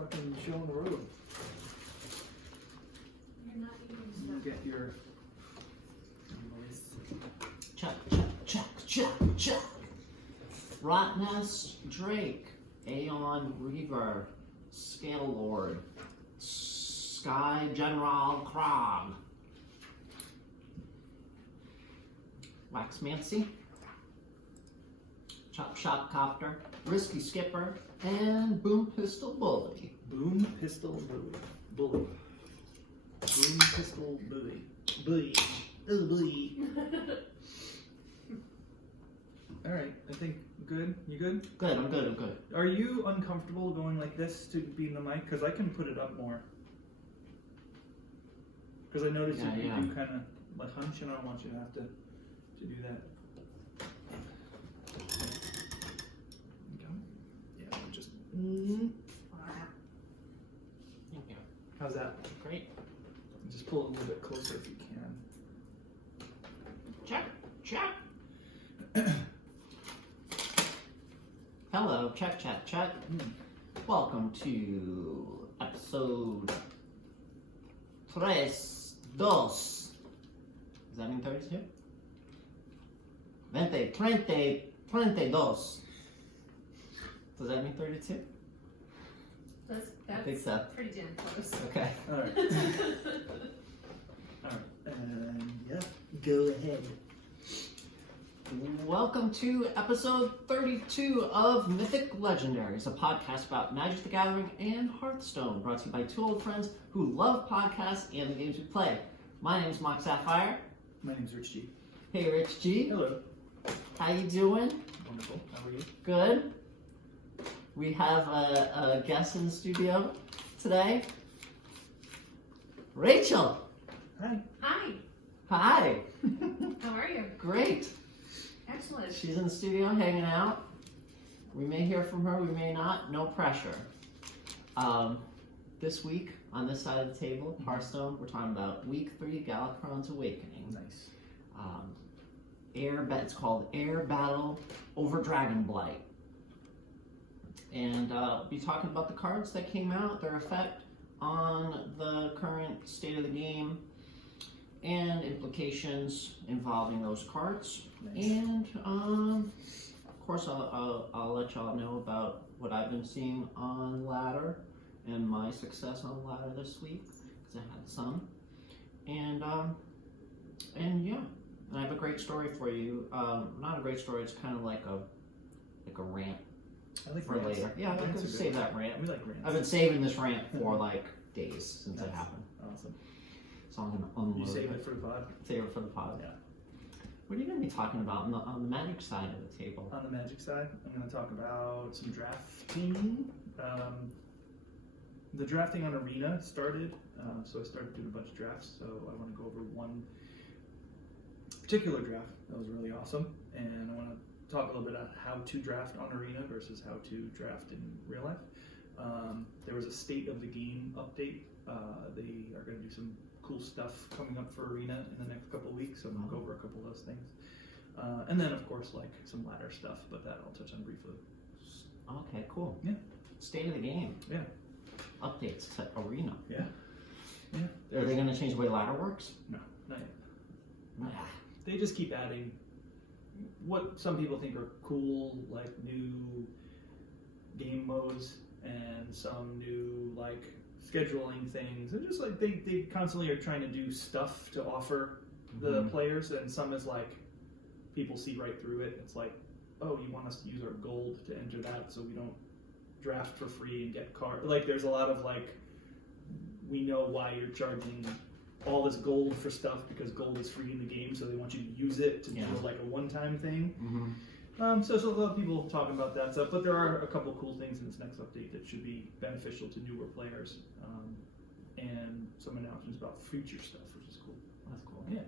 fucking show on the road. You're not eating You stuff. get your noise. Chuck, chuck, chuck, chuck, chuck. Rotnest Drake, Aeon Reaver, Scale Lord, Sky General Krog, Wax Mancy, Chop Shop Copter, Risky Skipper, and Boom Pistol Bully. Boom Pistol Bully. Bully. Boom Pistol Bully. Bully. Oh, bully. Alright, I think good. You good? Good, I'm good, I'm good. Are you uncomfortable going like this to be in the mic? Because I can put it up more. Because I noticed you do kind of like hunch, and I don't want you to have to do that. Okay. Yeah, just. Thank you. How's that? Great. Just pull it a little bit closer if you can. Check, check. Hello, check, check, check. Welcome to episode 3, 2. Does that mean 32? 32. Does that mean 32? That's I think so. pretty damn close. Okay. Alright. Alright. And yeah, go ahead. Welcome to episode 32 of Mythic Legendaries, a podcast about Magic the Gathering and Hearthstone, brought to you by two old friends who love podcasts and the games we play. My name is Mock Sapphire. My name's Rich G. Hey, Rich G. Hello. How you doing? Wonderful. How are you? Good. We have a guest in the studio today. Rachel. Hi. Hi. Hi. How are you? Great. Excellent. She's in the studio hanging out. We may hear from her, we may not. No pressure. This week, on this side of the table, Hearthstone, we're talking about Week 3, Galakrond's Awakening. Nice. It's called Air Battle over Dragonblight. And we'll be talking about the cards that came out, their effect on the current state of the game, and implications involving those cards. Nice. And of course, I'll let y'all know about what I've been seeing on ladder and my success on ladder this week, because I had some. And yeah, and I have a great story for you. Not a great story. It's kind of like a rant I like for rants. later. Yeah, I Rants can are save good. that rant. We like rants. I've been saving this rant for like days since it Nice. happened. Awesome. So I'm gonna unload You save it. it for the pod? Save it for the pod. Yeah. What are you gonna be talking about on the magic side of the table? On the Magic side, I'm going to talk about some drafting. The drafting on Arena started, so I started doing a bunch of drafts. So I want to go over one particular draft that was really awesome, and I want to talk a little bit about how to draft on Arena versus how to draft in real life. There was a state of the game update. They are going to do some cool stuff coming up for Arena in the next couple of weeks, so I'm going to go over a couple of those things. And then, of course, like some ladder stuff, but that I'll touch on briefly. Okay, cool. Yeah. State of the game. Yeah. Updates to Arena. Yeah. Yeah. Are they gonna change the way ladder works? No, not yet. Nah. They just keep adding what some people think are cool, like new game modes and some new like scheduling things. And just like they constantly are trying to do stuff to offer the players, and some is like people see right through it. It's like, oh, you want us to use our gold to enter that so we don't draft for free and get cards. Like there's a lot of like, we know why you're charging all this gold for stuff because gold is free in the game, so they want you to use it to do like a one-time thing. So there's a lot of people talking about that stuff, but there are a couple cool things in this next update that should be beneficial to newer players, and some announcements about future stuff, which is cool. That's cool. Yeah.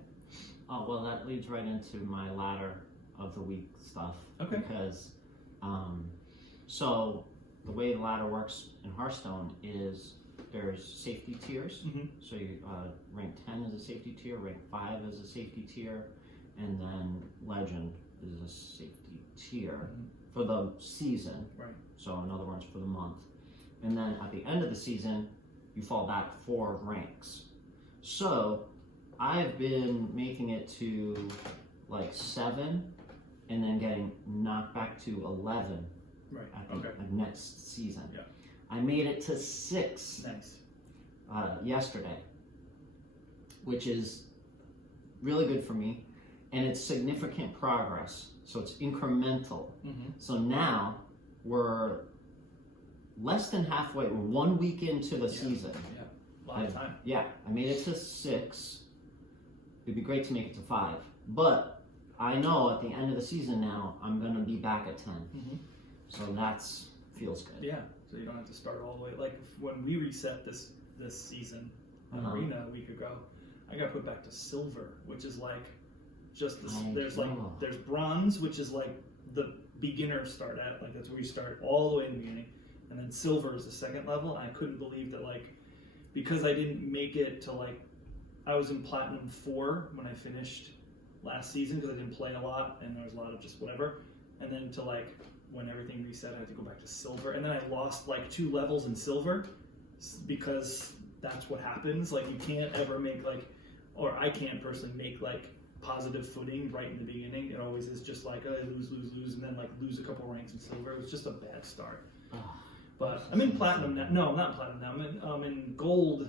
Oh, well, that leads right into my ladder of the week stuff. Okay. Because, so the way the ladder works in Hearthstone is there's safety tiers. So you rank 10 is a safety tier, rank 5 is a safety tier, and then Legend is a safety tier for the season. Right. So in other words, for the month. and then at the end of the season, you fall back 4 ranks. So I've been making it to like 7, and then getting knocked back to 11 Right. at the Okay. next season. Yeah. I made it to 6 Nice. yesterday, which is really good for me, and it's significant progress. So it's incremental. Mm-hmm. So now we're less than halfway. We're 1 week into the season. Yeah. A lot of time. Yeah, I made it to 6. It'd be great to make it to 5, but I know at the end of the season now I'm gonna be back at 10. Mm-hmm. So that's feels good. Yeah. So you don't have to start all the way. Like when we reset this season on Arena a week ago, I got put back to silver, which is like just this, there's bronze, which is like the beginner start at, like that's where you start all the way in the beginning, and then silver is the second level. And I couldn't believe that, like, because I didn't make it to, like, I was in platinum 4 when I finished last season because I didn't play a lot and there was a lot of just whatever, and then to, like, when everything reset I had to go back to silver, and then I lost like 2 levels in silver because that's what happens. Like, you can't ever make, like, or I can't personally make, like, positive footing right in the beginning. It always is just like, oh, lose, and then, like, lose a couple ranks in silver. It was just a bad start. But I'm in platinum now. No, I'm not platinum now. I'm in gold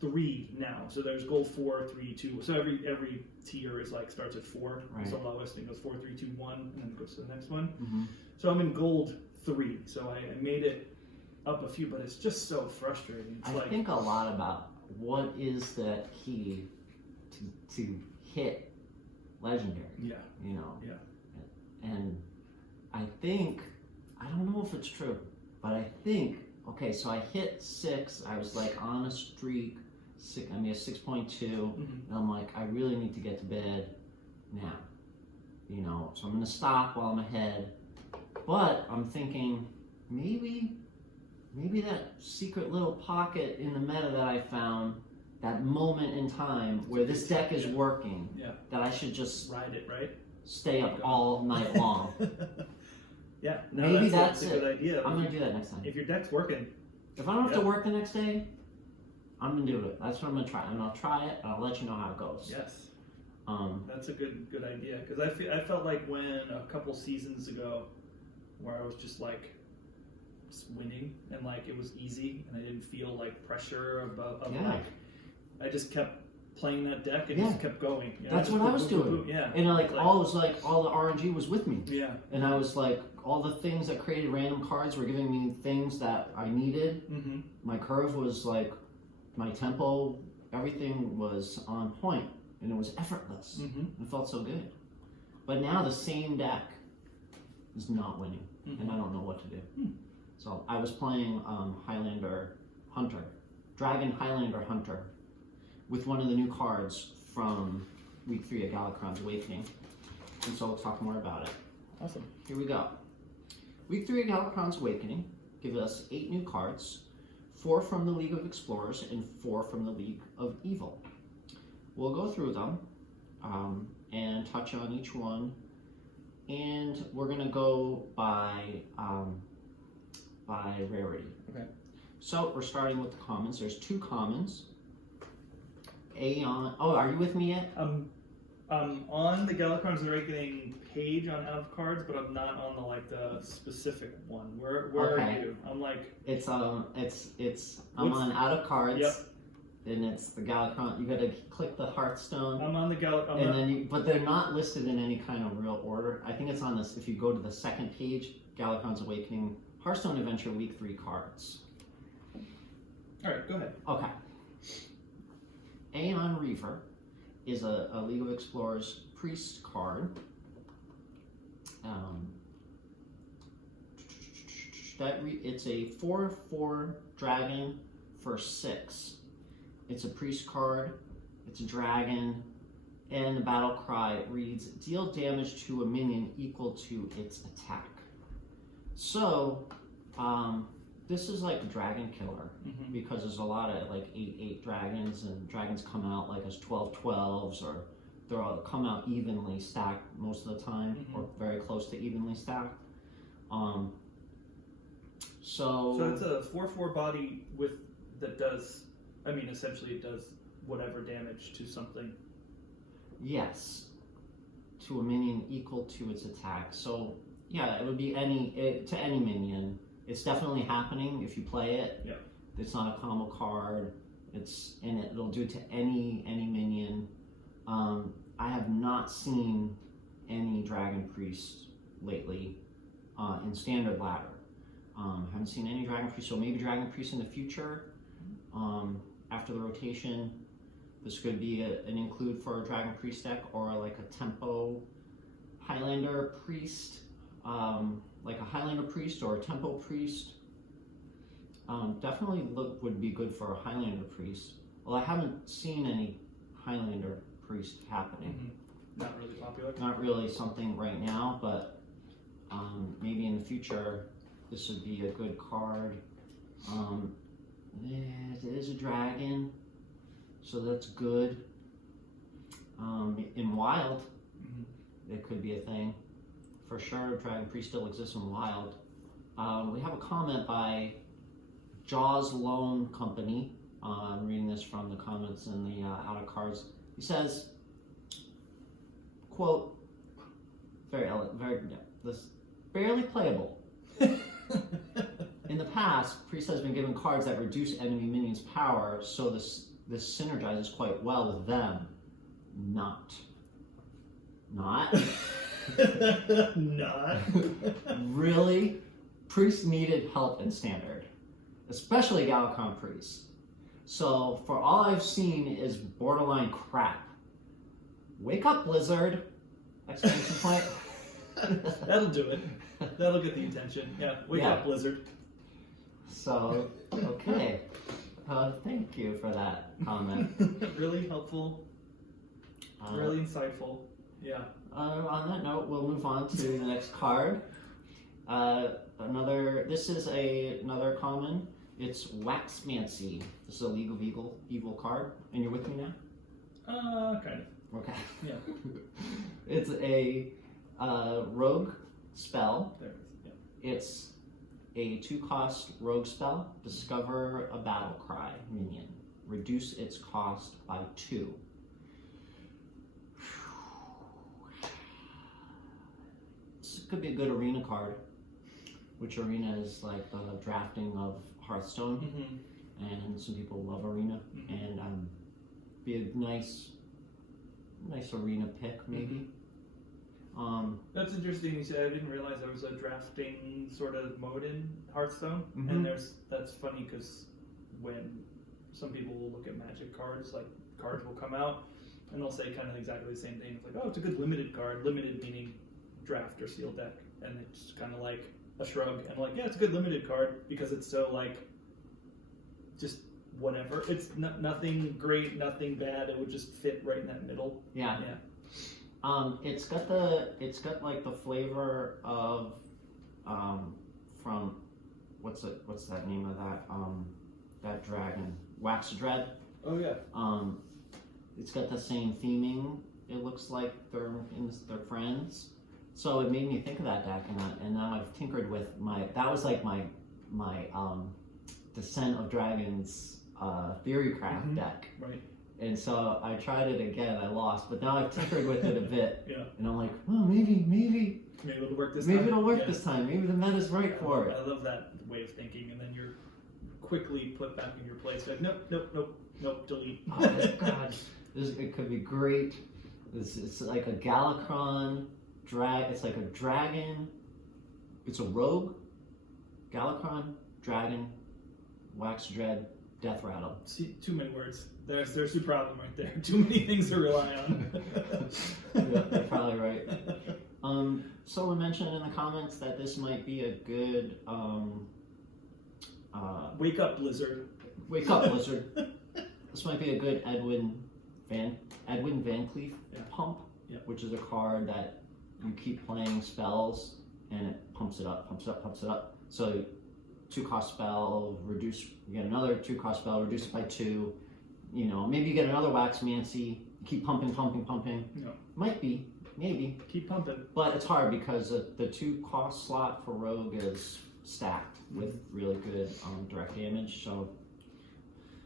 3 now. So there's gold 4, 3, 2. So every tier is like starts at 4. Right. It's the lowest, and it goes 4, 3, 2, 1, and then it goes to the next one. Mm-hmm. So I'm in gold 3. So I made it up a few, but it's just so frustrating. It's I think a lot about what is the key to hit legendary. Yeah. You know. Yeah. And I think, I don't know if it's true, but I think, okay, so I hit 6. I was like on a streak. I made a 6.2, Mm-hmm. and I'm like, I really need to get to bed now. You know, so I'm gonna stop while I'm ahead. But I'm thinking, maybe that secret little pocket in the meta that I found, that moment in time where this deck is working, Yeah. that I should just Ride it, right? stay up all night long. Yeah. No, Maybe that's that's a good idea. I'm gonna do that next time. If your deck's working. If I don't have to Yeah. work the next day, I'm gonna do it. That's what I'm gonna try, and I'll try it, and I'll let you know how it goes. Yes. That's a good idea, because I felt like when a couple seasons ago, where I was just like winning and like it was easy and I didn't feel like pressure of like, I just kept playing that deck and just kept going. You know, That's what I was doing. Yeah. And like all the RNG was with me. Yeah. And I was like, all the things that created random cards were giving me things that I needed. Mm-hmm. My curve was like, my tempo, everything was on point, and it was effortless. Mm-hmm. It felt so good. But now the same deck is not winning, and I don't know what to do. So I was playing Highlander Hunter, Dragon Highlander Hunter, with one of the new cards from Week 3 of Galakrond's Awakening. And so we'll talk more about it. Awesome. Here we go. Week 3 of Galakrond's Awakening gives us 8 new cards, 4 from the League of Explorers and 4 from the League of Evil. We'll go through them and touch on each one, and we're gonna go by rarity. Okay. So we're starting with the commons. There's 2 commons. Aeon. Oh, are you with me yet? I'm on the Galakrond's Awakening page on out of cards, but I'm not on the specific one. Where are you? I'm like I'm on out of cards. Yep. And it's the Galakrond. You gotta click the Hearthstone. I'm on the Galakrond. And then but they're not listed in any kind of real order. I think it's on this. If you go to the second page, Galakrond's Awakening, Hearthstone Adventure Week 3 cards. All right, go ahead. Okay. Aeon Reaver is a League of Explorers priest card. It's a 4/4 dragon for 6. It's a priest card. It's a dragon, and the battle cry reads: deal damage to a minion equal to its attack. So, this is like a dragon killer, because there's a lot of like 8/8 dragons, and dragons come out like as 12/12s, or they're all come out evenly stacked most of the time, or very close to evenly stacked. So it's a 4/4 body with that does. I mean, essentially, it does whatever damage to something. yes, to a minion equal to its attack. So yeah, it would be to any minion. It's definitely happening if you play it. Yeah. It's not a combo card. It'll do it to any minion. I have not seen any Dragon Priest lately in standard ladder. Haven't seen any Dragon Priest, so maybe Dragon Priest in the future. After the rotation, this could be an include for a Dragon Priest deck, or like a tempo Highlander Priest, like a Highlander Priest or a tempo Priest. Definitely would be good for a Highlander Priest. Well, I haven't seen any Highlander Priest happening. Mm-hmm. Not really popular. Not really something right now, but maybe in the future this would be a good card. It is a dragon, so that's good. In Wild, it could be a thing. For sure, Dragon Priest still exists in Wild. We have a comment by Jaws Loan Company. I'm reading this from the comments in the Out of Cards. He says, quote, this barely playable. In the past, Priest has been given cards that reduce enemy minions' power, so this synergizes quite well with them. Not. Not. Really? Priest needed help in Standard, especially Galacron Priest. So, for all I've seen is borderline crap. Wake up, Blizzard! Exclamation point. That'll do it. That'll get the attention. Yeah, wake up, Blizzard. So, okay. Thank you for that comment. Really helpful. Really insightful. Yeah. On that note, we'll move on to the next card. This is another common. It's Waxmancy. This is a League of Evil card. And you're with me now? Kind of. Okay. Yeah. It's a rogue spell. There it is. Yeah. It's a 2-cost rogue spell. Discover a battle cry minion. Reduce its cost by 2. This could be a good arena card, which arena is like the drafting of Hearthstone, and some people love arena, and be a nice arena pick maybe. That's interesting. You said I didn't realize there was a drafting sort of mode in Hearthstone, and that's funny because when some people will look at Magic cards, like cards will come out, and they'll say kind of exactly the same thing. It's like, oh, it's a good limited card. Limited meaning draft or sealed deck, and it's kind of like a shrug, and like, yeah, it's a good limited card because it's so like just whatever. It's nothing great, nothing bad. It would just fit right in that middle. Yeah. It's got like the flavor of from what's that name of that dragon, Wax Dread. Oh yeah. It's got the same theming. It looks like they're friends. So it made me think of that deck, and now I've tinkered with that was like my Descent of Dragons Theorycraft deck. Right. And so I tried it again, I lost, but now I've tinkered with it a bit. Yeah. And I'm like, oh, maybe it'll work this time. Maybe it'll work this time. Maybe the meta's right for it. I love that way of thinking, and then you're quickly put back in your place. Like, nope, delete. Oh God, it could be great. It's like a Galacron It's like a dragon. It's a rogue, Galacron, dragon, Wax Dread, Death Rattle. See, too many words. There's the problem right there. Too many things to rely on. Yeah, you're probably right. Someone mentioned in the comments that this might be a good Wake up, Blizzard. Wake up, Blizzard. This might be a good Edwin Van Cleef pump, which is a card that you keep playing spells and it pumps it up. So 2-cost spell, you get another 2-cost spell, reduce it by 2. Maybe you get another Waxmancy, keep pumping. No. Might be, maybe. Keep pumping. But it's hard because the 2-cost slot for Rogue is stacked with really good direct damage. So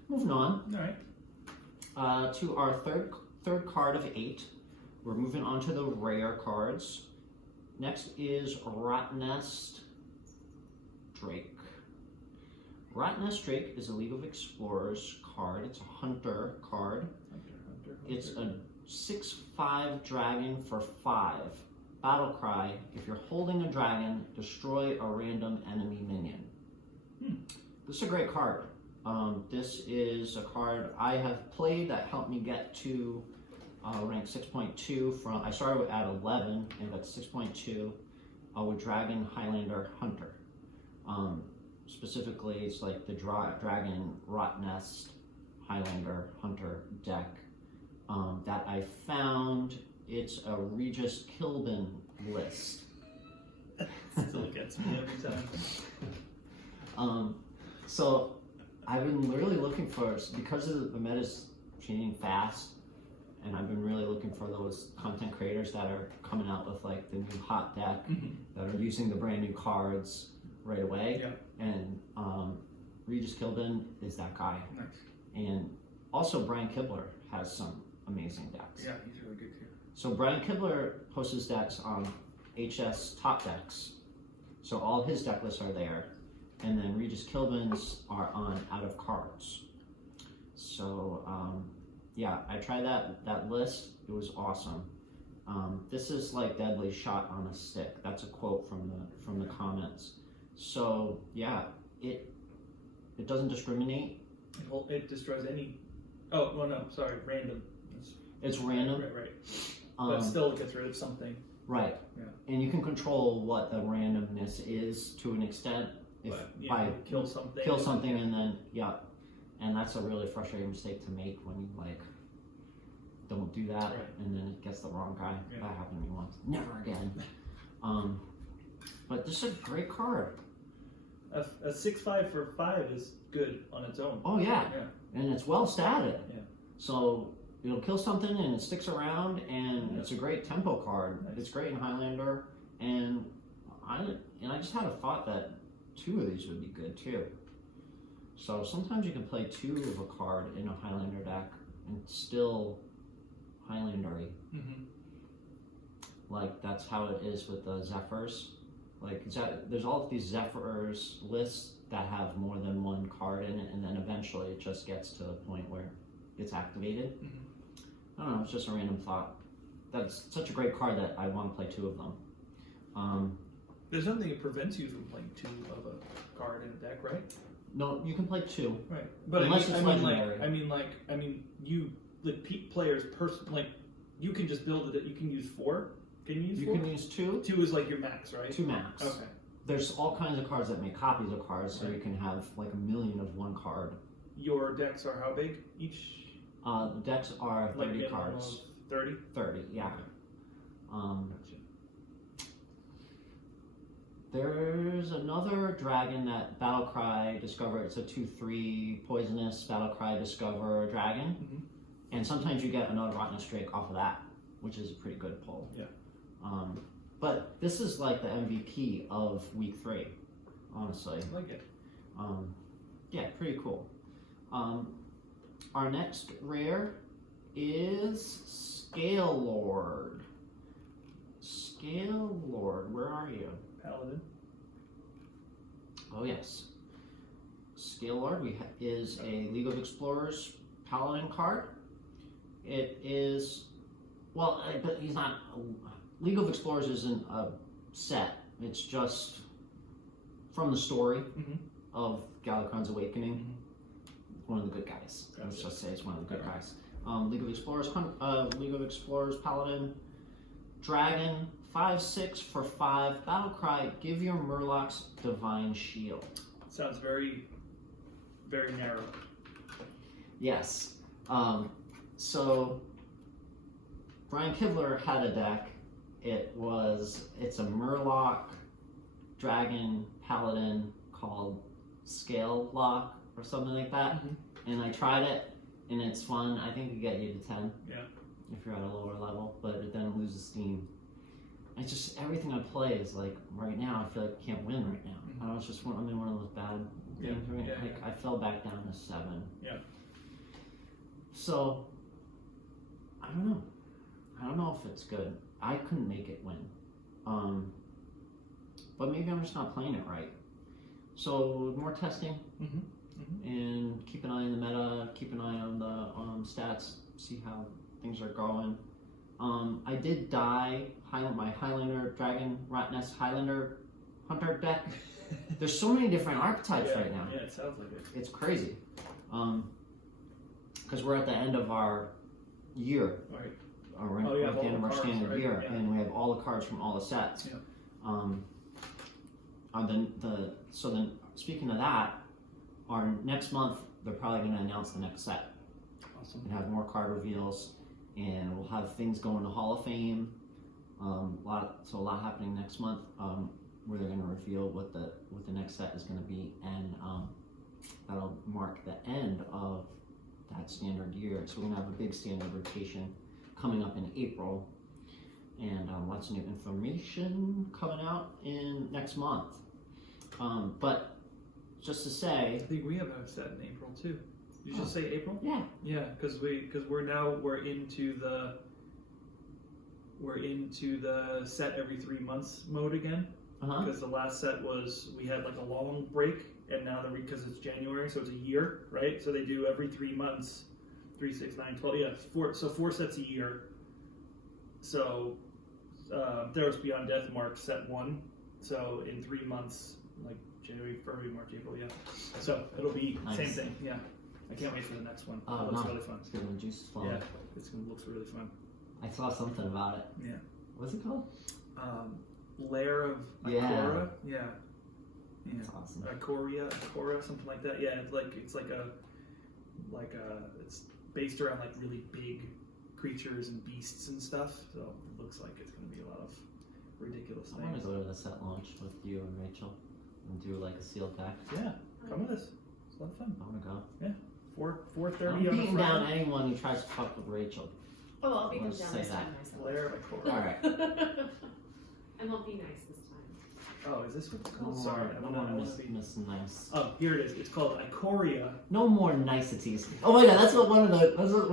moving on. All right. To our third card of 8. We're moving on to the rare cards. Next is Rotnest Drake. Rotnest Drake is a League of Explorers card. It's a hunter card. Hunter. It's a 6/5 dragon for 5. Battle cry: if you're holding a dragon, destroy a random enemy minion. This is a great card. This is a card I have played that helped me get to rank 6.2 from, I started at 11 and got to 6.2 with Dragon, Highlander, Hunter. Specifically, it's like the Dragon, Rotnest, Highlander, Hunter deck that I found. It's a Regis Kilbin list. Still gets me every time. So I've been really looking for, because of the meta's changing fast, and I've been really looking for those content creators that are coming out with like the new hot deck, that are using the brand new cards right away. Yeah. And Regis Kilbin is that guy. Nice. And also Brian Kibler has some amazing decks. Yeah, he's really good too. So Brian Kibler posts his decks on HS Top Decks. So all his deck lists are there. And then Regis Kilbin's are on Out of Cards. So yeah, I tried that list. It was awesome. This is like deadly shot on a stick. That's a quote from the comments. So yeah, it doesn't discriminate. It destroys any. Oh well, no, sorry, random. It's random. Right. But still gets rid of something. Right. Yeah. And you can control what the randomness is to an extent. If by kill something. Kill something and then and that's a really frustrating mistake to make when you like don't do that and then it gets the wrong guy. Yeah. That happened to me once. Never again. But this is a great card. A 6/5 for 5 is good on its own. Oh yeah. Yeah. And it's well statted. Yeah. So it'll kill something and it sticks around and it's a great tempo card. Nice. It's great in Highlander and I just had a thought that 2 of these would be good too. So sometimes you can play 2 of a card in a Highlander deck and still Highlandery. Like that's how it is with the Zephyrs. Like there's all of these Zephyrs lists that have more than one card in it, and then eventually it just gets to the point where it's activated. I don't know, it's just a random thought. That's such a great card that I want to play 2 of them. There's nothing that prevents you from playing 2 of a card in a deck, right? No, you can play 2. Right. But Unless it's legendary. I mean, you the peak players you can just build it. You can use 4. Can you use 4? You can use 2. 2 is like your max, right? 2 max. Okay. There's all kinds of cards that make copies of cards, so you can have like 1,000,000 of one card. Your decks are how big each? The decks are 30 like cards. 30? 30, yeah. Okay. Gotcha. There's another dragon that Battlecry discovered. It's a 2/3 poisonous Battlecry discover dragon. And sometimes you get another Rotnest Drake off of that, which is a pretty good pull. Yeah. But this is like the MVP of week 3, honestly. I like it. Yeah, pretty cool. Our next rare is Scale Lord. Scale Lord, where are you? Paladin. Oh yes. Scale Lord is a League of Explorers Paladin card. It is, well, but he's not, League of Explorers isn't a set. It's just from the story of Galakrond's Awakening. One of the good guys. Gotcha. Let's just say it's one of the good guys. League of Explorers Paladin, Dragon, 5/6 for 5. Battlecry: give your Murlocs Divine Shield. Sounds very, very narrow. Yes. So Brian Kibler had a deck. It's a Murloc Dragon Paladin called Scale Lock or something like that. And I tried it, and it's fun. I think it get you to 10. Yeah. If you're at a lower level, but it then loses steam. I just everything I play is like right now. I feel like I can't win right now. I don't just want. I'm in one of those bad games. Right? Yeah, Like I fell back down to 7. Yeah. So I don't know. I don't know if it's good. I couldn't make it win. But maybe I'm just not playing it right. So more testing and keep an eye on the meta. Keep an eye on the stats. See how things are going. I did dye my Highlander Dragon Ratnest Highlander Hunter deck. There's so many different archetypes right now. Yeah, it sounds like it. It's crazy. Because we're at the end of our year. Right. We're Oh, yeah, at the end of our cards, standard right? year, Yeah. and we have all the cards from all the sets. Yeah. So then, speaking of that, our next month they're probably going to announce the next set Awesome. and have more card reveals, and we'll have things going to Hall of Fame. A lot happening next month, where they're going to reveal what the next set is going to be, and that'll mark the end of that standard year. So we're going to have a big standard rotation coming up in April, and lots of new information coming out in next month. But just to say, I think we have a set in April too. Did you just say April? yeah, Yeah, because we're into the set every 3 months mode again. Because the last set we had like a long break, and now because it's January, so it's a year, right? So they do every 3 months, 3, 6, 9, 12. Yeah, 4 sets a year. So Theros Beyond Death marks set 1. So in 3 months, like January, February, March, April, yeah. So it'll be same thing, yeah. I can't wait for the next one. It looks really fun. It's good when the juice is flowing. Yeah, it looks really fun. I saw something about it. Yeah. What's it called? Lair of Yeah. Ikora. Yeah. That's awesome. Ikora, something like that. Yeah, it's based around like really big creatures and beasts and stuff. So it looks like it's going to be a lot of ridiculous I want things. to go to the set launch with you and Rachel and do like a sealed deck. Yeah, come with us. It's a lot of fun. I want to go. 4:30 I'm on a beating down Friday. anyone who tries to fuck with Rachel. Oh, I'll be Let's down say this that. time myself. Lair of Ikora. All right. I won't be nice this time. Oh, is this what it's No called? Sorry, I more want miss to be. nice. Oh, here it is. It's called Ikoria. No more niceties. Oh my god, that's what one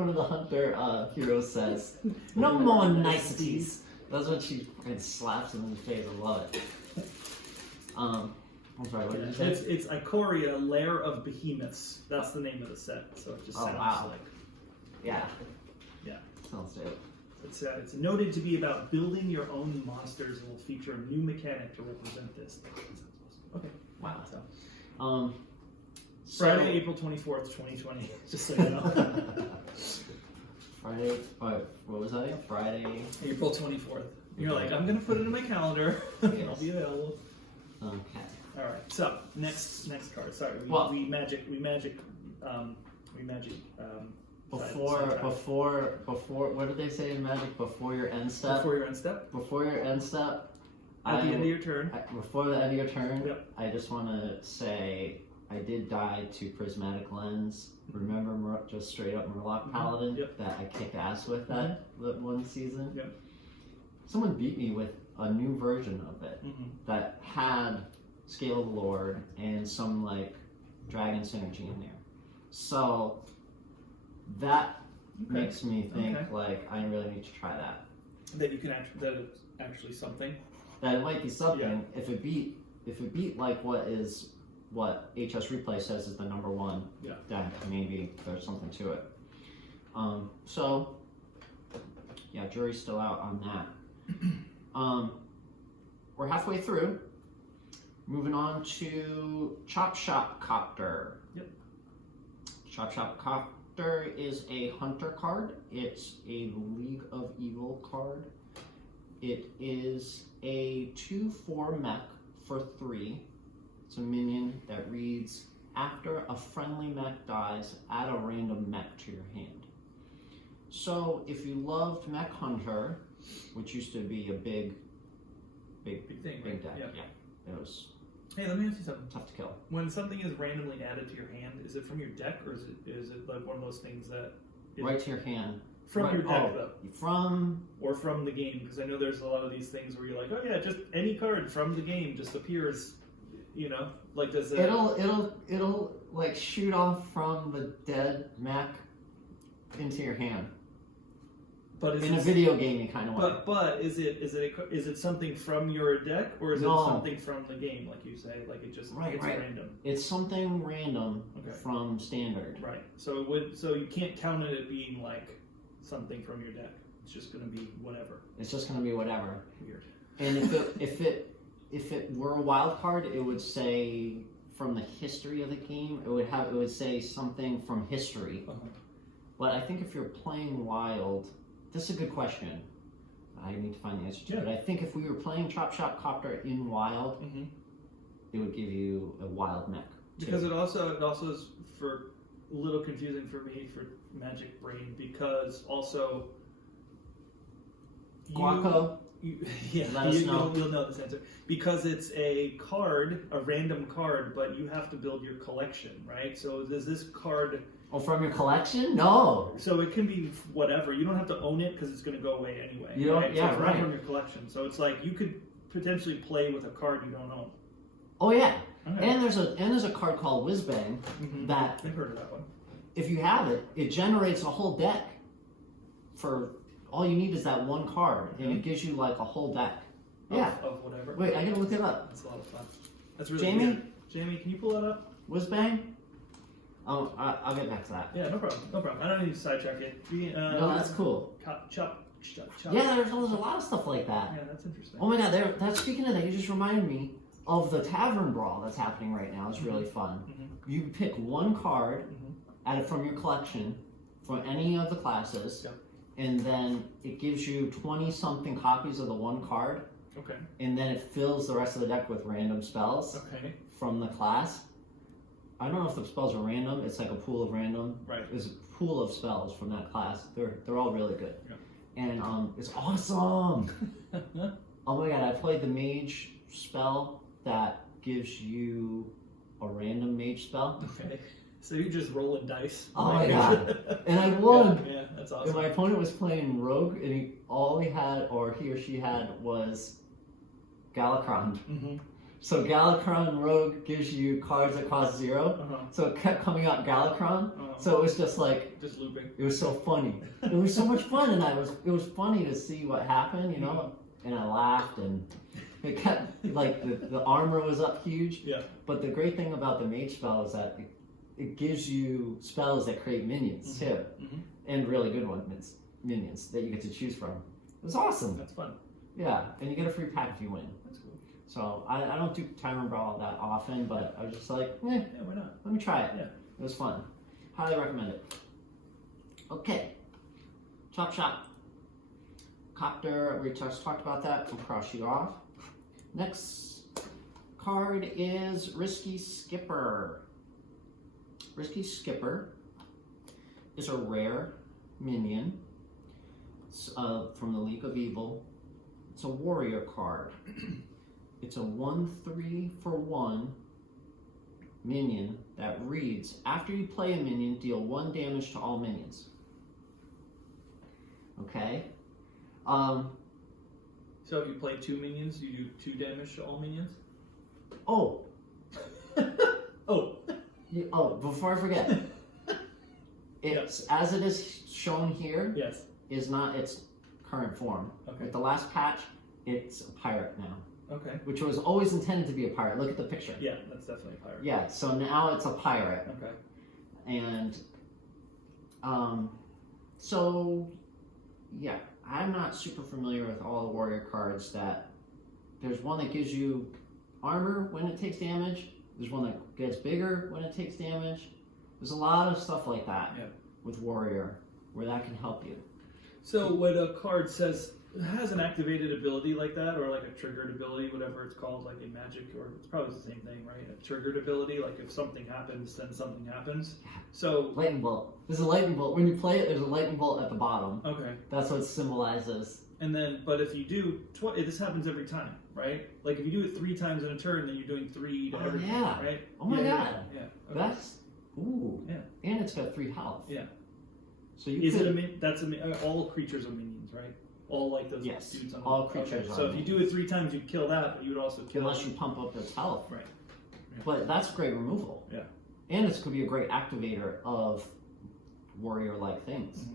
of the hunter heroes says. No more niceties. That's what she fucking slaps him in the face. I love it. I'm sorry, what did you say? It's Ikoria, Lair of Behemoths. That's the name of the set. So it just sounds like. Yeah. Yeah. Sounds dope. It's noted to be about building your own monsters and will feature a new mechanic to represent this. Okay. Wow. So, So, Friday, April 24th, 2020. Just so you know. Friday. What was that again? Friday. April 24th. You're like, I'm gonna put it in my calendar. I'll be available. Okay. All right. So next card. Sorry, we magic. Before, what did they say in Magic? Before your end step? Before your end step? Before your end step. At the end of your turn. Before the end of your turn, Yep. I just want to say I did die to Prismatic Lens. Remember just straight up Murloc Paladin Yep. that I kicked ass with that one season? Yep. Someone beat me with a new version of it that had Scale of the Lord and some like dragon synergy in there. So that makes me think like I really need to try that. That you can that it's actually something. That it might be something. Yeah. If it beat like what HS Replay says is the number one, then maybe there's something to it. So yeah, jury's still out on that. We're halfway through. Moving on to Chop Shop Copter. Yep. Chop Shop Copter is a hunter card. It's a League of Evil card. It is a 2/4 mech for 3. It's a minion that reads, after a friendly mech dies, add a random mech to your hand. So if you loved Mech Hunter, which used to be a big thing, deck, right? yeah, it was Hey, let me ask you something. tough to kill. When something is randomly added to your hand, is it from your deck or is it like one of those things that Right to your hand From Right. your deck, Oh, though. From Or from the game, because I know there's a lot of these things where you're like, oh yeah, just any card from the game just appears, you know, like does it? it'll like shoot off from the dead mech into your hand But is in a it, video gamey kind of way. but is it something from your deck, or is No. it something from the game, like you say, like it's Right. random? It's something random Okay. from standard. Right. So you can't count on it being like something from your deck. It's just gonna be whatever. It's just gonna be whatever. Weird. And if it were a wild card, it would say from the history of the game. It would say something from history. Uh-huh. But I think if you're playing wild, this is a good question. I need to find the answer to Yeah. it. I think if we were playing Chop Shop Copter in wild, Mm-hmm. it would give you a wild mech. too. Because it also is for a little confusing for me for Magic Brain, because also Guaco. yeah, Let us know. you'll know this answer, because it's a card, a random card, but you have to build your collection, right? So does this card? Oh, from your collection? No. So it can be whatever. You don't have to own it because it's going to go away anyway. You don't- right? yeah, so it's right. not from your collection. So it's like you could potentially play with a card you don't own. Oh yeah. Okay. And there's a card called Whiz Bang Mhm. that I've heard of that one. if you have it, it generates a whole deck. For all you need is that one card, and it gives you like a whole deck. Yeah. Of whatever. Wait, I gotta look it up. That's a lot of fun. That's really Jamie? weird. Jamie, can you pull that up? Whiz Bang. Oh, I'll get back to that. Yeah, no problem. No problem. I don't need to sidetrack it. No, that's cool. Chop. Yeah, there's a lot of stuff like that. Yeah, that's interesting. Oh my god, speaking of that, you just reminded me of the Tavern Brawl that's happening right now. It's really fun. Mhm. You pick one card Mhm. out of from your collection from any of the classes, Yep. and then it gives you 20 something copies of the one card, Okay. and then it fills the rest of the deck with random spells Okay. from the class. I don't know if the spells are random. It's like a pool of random. Right. There's a pool of spells from that class. They're all really good, Yeah. and it's awesome. Oh my god, I played the mage spell that gives you a random mage spell. Okay. So you're just rolling dice. Oh my god. And I won. Yeah, that's And awesome. my opponent was playing Rogue, and all he had, or he or she had, was Galakron. Mm-hmm. So Galakron Rogue gives you cards that cost 0. Uh-huh. So it kept coming out Galakron. Uh-huh. So it was just like, Just looping. it was so funny. It was so much fun, and it was funny to see what happened, you know? And I laughed, and it kept, like, the armor was up huge. Yeah. But the great thing about the mage spell is that it gives you spells that create minions, too. Mhm. And really good ones, minions, that you get to choose from. It was awesome. That's fun. Yeah, and you get a free pack if you win. That's cool. So I don't do Tavern Brawl that often, but I was just like, Yeah, why not? let me try it. Yeah. It was fun. Highly recommend it. Okay. Chop Shop. Copter, we just talked about that. We'll cross you off. Next card is Risky Skipper. Risky Skipper is a rare minion from the League of Evil. It's a warrior card. It's a 1/3 for 1 minion that reads, after you play a minion, deal 1 damage to all minions. Okay? So if you play 2 minions, you do 2 damage to all minions? Oh, Oh. before I forget, it's as it is shown here, Yes. is not its current form. Okay. With the last patch, it's a pirate now, Okay. which was always intended to be a pirate. Look at the picture. Yeah, that's definitely a pirate. Yeah, so now it's a pirate. Okay. And so yeah, I'm not super familiar with all the warrior cards. That there's one that gives you armor when it takes damage. There's one that gets bigger when it takes damage. There's a lot of stuff like that with warrior where that can help you. So when a card has an activated ability like that, or like a triggered ability, whatever it's called, like in Magic, or it's probably the same thing, right? A triggered ability, like if something happens, then something happens. So Lightning bolt. There's a lightning bolt. When you play it, there's a lightning bolt at the bottom. okay, That's what it symbolizes. and then but if you do, this happens every time, right? Like if you do it 3 times in a turn, then you're doing 3 to everything, yeah. right? Oh my Yeah, god. Yeah. Okay. That's ooh. Yeah. And it's got 3 health. Yeah. So you Is could, it a min? That's all creatures are minions, right? All like those Yes, dudes on all the, creatures are So if you do it minions. 3 times, you'd kill that, but you would also kill. unless you pump up its health. Right. Yeah. But that's great removal. Yeah. And this could be a great activator of warrior-like things.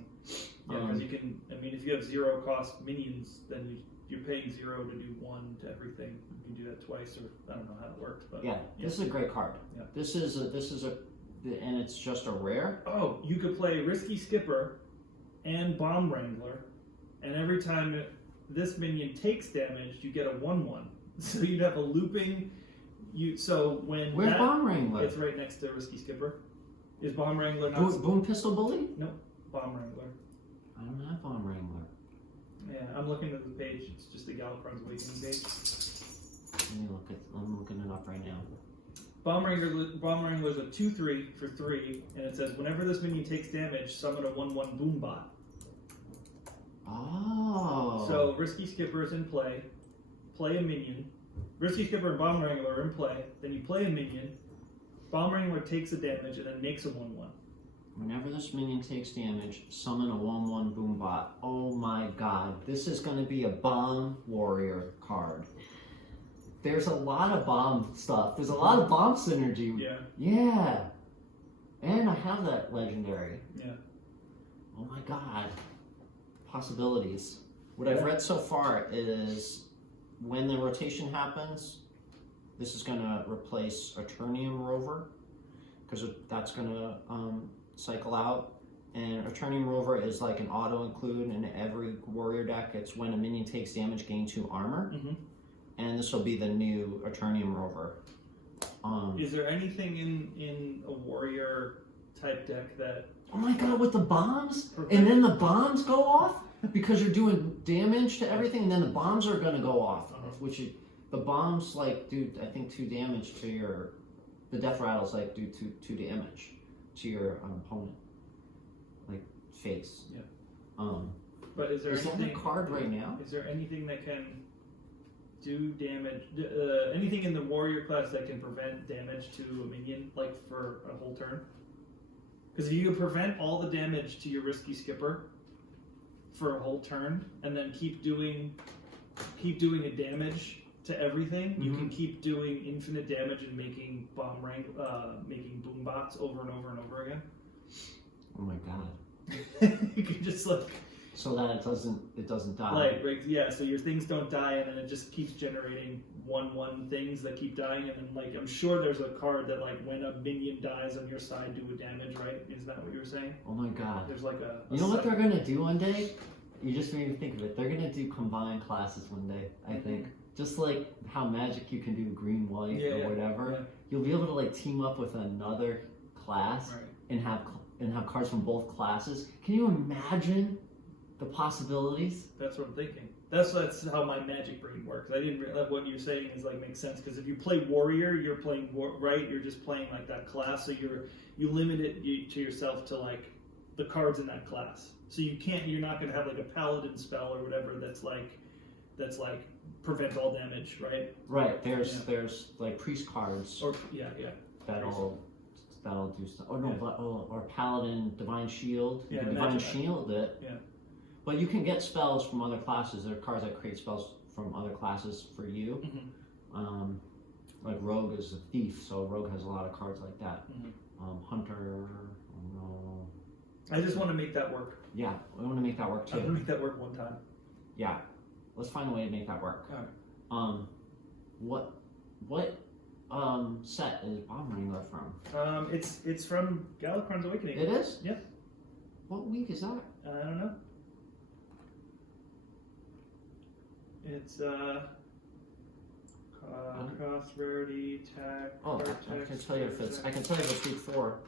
Yeah, because you can. I mean, if you have 0 cost minions, then you're paying 0 to do 1 to everything. You can do that twice, or I don't know how it works, but Yeah, this is a great card. Yeah. This is a, and it's just a rare. Oh, you could play Risky Skipper and Bomb Wrangler, and every time this minion takes damage, you get a 1/1. So you'd have a looping. So when Where's Bomb Wrangler? It's right next to Risky Skipper. Is Bomb Wrangler not? Boom Pistol Bully? Bomb Wrangler. I don't have Bomb Wrangler. Yeah, I'm looking at the page. It's just the Galakrond's Awakening page. I'm looking it up right now. Bomb Wrangler is a 2/3 for 3, and it says whenever this minion takes damage, summon a 1/1 Boombot. Oh. So Risky Skipper is in play. Play a minion. Risky Skipper and Bomb Wrangler are in play. Then you play a minion. Bomb Wrangler takes a damage and then makes a 1/1. Whenever this minion takes damage, summon a 1/1 Boombot. Oh my god. This is going to be a bomb warrior card. There's a lot of bomb stuff. There's a lot of bomb synergy. Yeah. Yeah. And I have that legendary. Yeah. Oh my god. Possibilities. What I've read so far is when the rotation happens, this is going to replace Eternium Rover because that's going to cycle out. And Eternium Rover is like an auto include in every warrior deck. It's when a minion takes damage, gain 2 armor. Mm-hmm. And this will be the new Eternium Rover. Is there anything in a warrior type deck that? Oh my god, with the bombs? And then the bombs go off? Because you're doing damage to everything, and then the bombs are going to go off. The bombs, like, do, I think, 2 damage to your... The death rattles, like, do 2 damage to your opponent. Like, face. Yeah. But is there anything... that a card right now? Is there anything that can do damage... anything in the warrior class that can prevent damage to a minion, like, for a whole turn? Because if you can prevent all the damage to your Risky Skipper for a whole turn, and then keep doing a damage to everything, you can keep doing infinite damage and making making boombots over and over and over again. Oh my god. You can just like... So that it doesn't die. Like, yeah, so your things don't die, and then it just keeps generating 1/1 things that keep dying, and then, like, I'm sure there's a card that, like, when a minion dies on your side, do a damage, right? Is that what you were saying? Oh my god. There's like a you know what they're gonna do one day? You just made me think of it. They're gonna do combined classes one day, I think. Just like how Magic you can do green, white, or whatever. Yeah. You'll be able to, like, team up with another class and have cards from both classes. Can you imagine the possibilities? That's what I'm thinking. That's how my Magic brain works. I didn't realize what you're saying is like makes sense, because if you play Warrior, you're playing right. You're just playing like that class, so you limit it to yourself to like the cards in that class. So you're not going to have like a Paladin spell or whatever that's like prevent all damage, right? Right. There's like priest cards. Or That'll do stuff. Oh no, or Paladin Divine Shield. You can Divine Shield it. Yeah. But you can get spells from other classes. There are cards that create spells from other classes for you. Mm-hmm. Like Rogue is a thief, so Rogue has a lot of cards like that. Mm-hmm. Hunter, no. I just want to make that work. Yeah, we want to make that work too. I want to make that work one time. Yeah, let's find a way to make that work. All right. What set is Bomb Wrangler from? It's from Galakrond's Awakening. It is? Yeah. What week is that? I don't know. It's cost, rarity, tag. Oh, I can tell you if it's. I can tell you if it's week 4.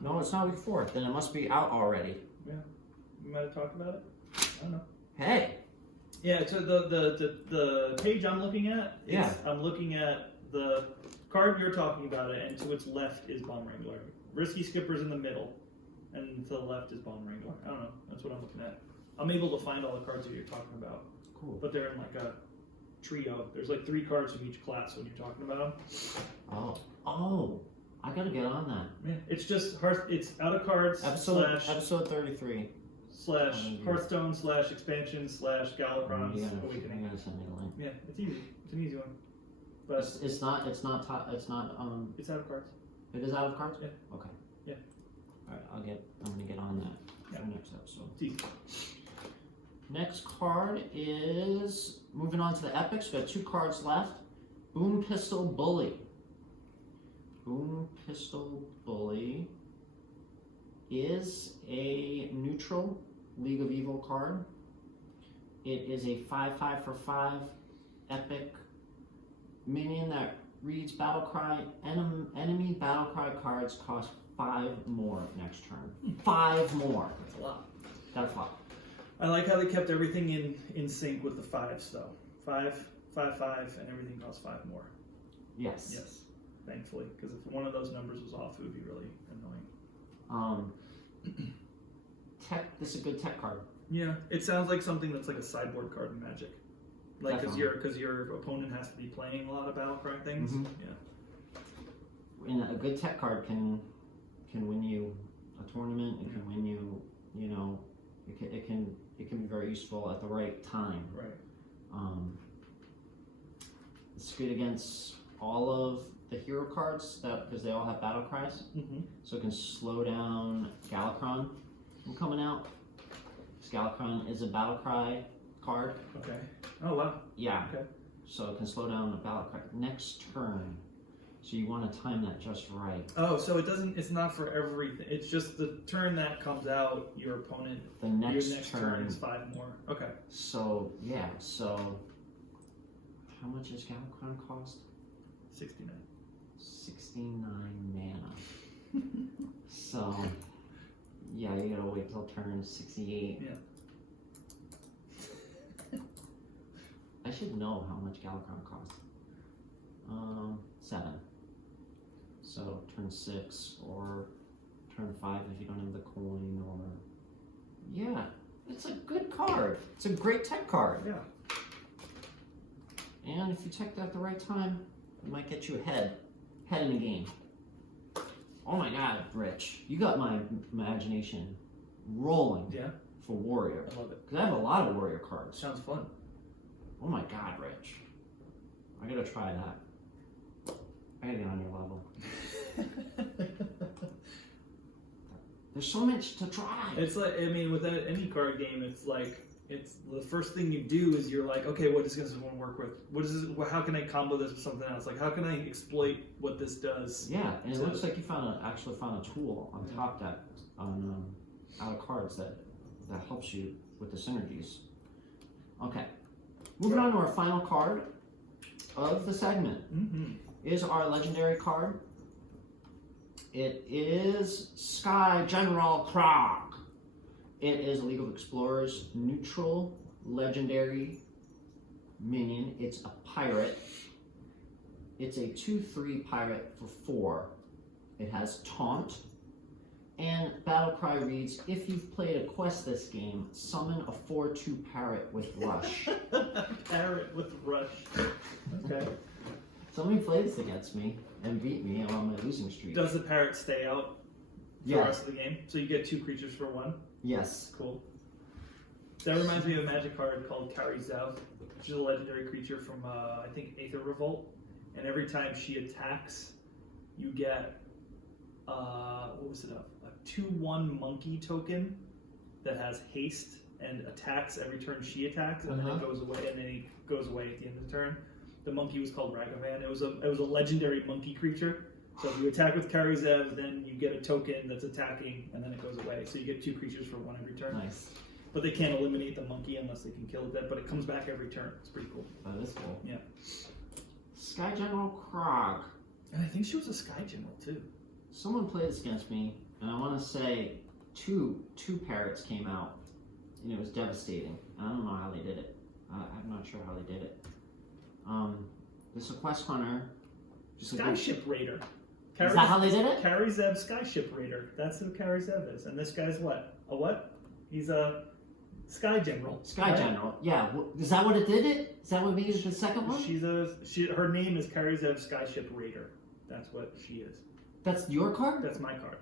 No, it's not week 4. Then it must be out already. Yeah, we might have talked about it. I don't know. Hey. Yeah. So the page I'm looking at. I'm looking at the card you're talking about, and to its left is Bomb Wrangler. Risky Skipper's in the middle, and to the left is Bomb Wrangler. I don't know. That's what I'm looking at. I'm able to find all the cards that you're talking about. Cool. But they're in like a trio. There's like 3 cards from each class when you're talking about them. Oh. I gotta get on that. Yeah, it's just it's out of cards Episode 33. / Hearthstone / expansion / Galakrons You Awakening. gotta send me the link. Yeah, it's easy. It's an easy one. But It's not. it's out of cards. It is out of cards. Yeah. Okay. Yeah. All right. I'm gonna get on that Yeah. for next episode. It's easy. Next card is moving on to the epics. We got 2 cards left. Boom Pistol Bully. Boom Pistol Bully is a neutral League of Evil card. It is a 5/5 for 5 epic minion that reads Battlecry. Enemy Battlecry cards cost 5 more next turn. 5 more. That's a lot. That's a lot. I like how they kept everything in sync with the 5s though. 5, 5, 5, and everything costs 5 more. Yes. Yes, thankfully, because if one of those numbers was off, it would be really annoying. This is a good tech card. Yeah, it sounds like something that's like a sideboard card in Magic, like because your opponent has to be playing a lot of Battlecry things. Mhm. Yeah. And a good tech card can win you a tournament. It can win you. You know, it can be very useful at the right time. Right. It's good against all of the hero cards because they all have battle cries, Mm-hmm. so it can slow down Galakron from coming out. Because Galakron is a battle cry card. Okay. Oh wow. Yeah. Okay. So it can slow down a battle cry next turn. So you want to time that just right. Oh, so it's not for everything. It's just the turn that comes out, your opponent. The next your next turn is 5 more. Okay. So yeah. So how much does Galakron cost? 69. 69 mana. So yeah, you gotta wait till turn 68. Yeah. I should know how much Galakron costs. 7. So turn 6 or turn 5 if you don't have the coin, or yeah, it's a good card. It's a great tech card. Yeah. And if you tech that at the right time, it might get you ahead in the game. Oh my God, Rich, you got my imagination rolling. Yeah. For Warrior. I love it. Because I have a lot of Warrior cards. Sounds fun. Oh my God, Rich. I gotta try that. I gotta get on your level. There's so much to try. It's like, I mean, with any card game, it's like, it's the first thing you do is you're like, okay, what does this one work with? What is this? How can I combo this with something else? Like, how can I exploit what this does? Yeah, and it looks like you actually found a tool on top that out of cards that helps you with the synergies. Okay, moving on to our final card of the segment is our legendary card. It is Sky General Krog. It is a League of Explorers neutral legendary minion. It's a pirate. It's a 2/3 pirate for 4. It has taunt. And Battlecry reads, if you've played a quest this game, summon a 4/2 parrot with rush. Parrot with rush. Okay. Somebody played this against me and beat me on my losing streak. Does the parrot stay out for the rest of the game? So you get 2 creatures for 1? Yes. Cool. That reminds me of a magic card called Kari Zev, which is a legendary creature from, I think, Aether Revolt. And every time she attacks, you get, what was it, a 2/1 monkey token that has haste and attacks every turn she attacks, and then it goes away, and then it goes away at the end of the turn. The monkey was called Ragavan. It was a legendary monkey creature. So if you attack with Kari Zev, then you get a token that's attacking, and then it goes away. So you get 2 creatures for 1 every turn. Nice. But they can't eliminate the monkey unless they can kill it dead. But it comes back every turn. It's pretty cool. That is cool. Yeah. Sky General Krog. And I think she was a Sky General too. Someone played this against me, and I want to say two parrots came out, and it was devastating. I don't know how they did it. I'm not sure how they did it. This is a quest hunter. Skyship Raider. Is that how they did it? Kari Zev Skyship Raider. That's who Kari Zev is. And this guy's what? A what? He's a Sky General. Sky General. Yeah. Is that what it did it? Is that what made it the second one? Her name is Kari Zev Skyship Raider. That's what she is. That's your card? That's my card.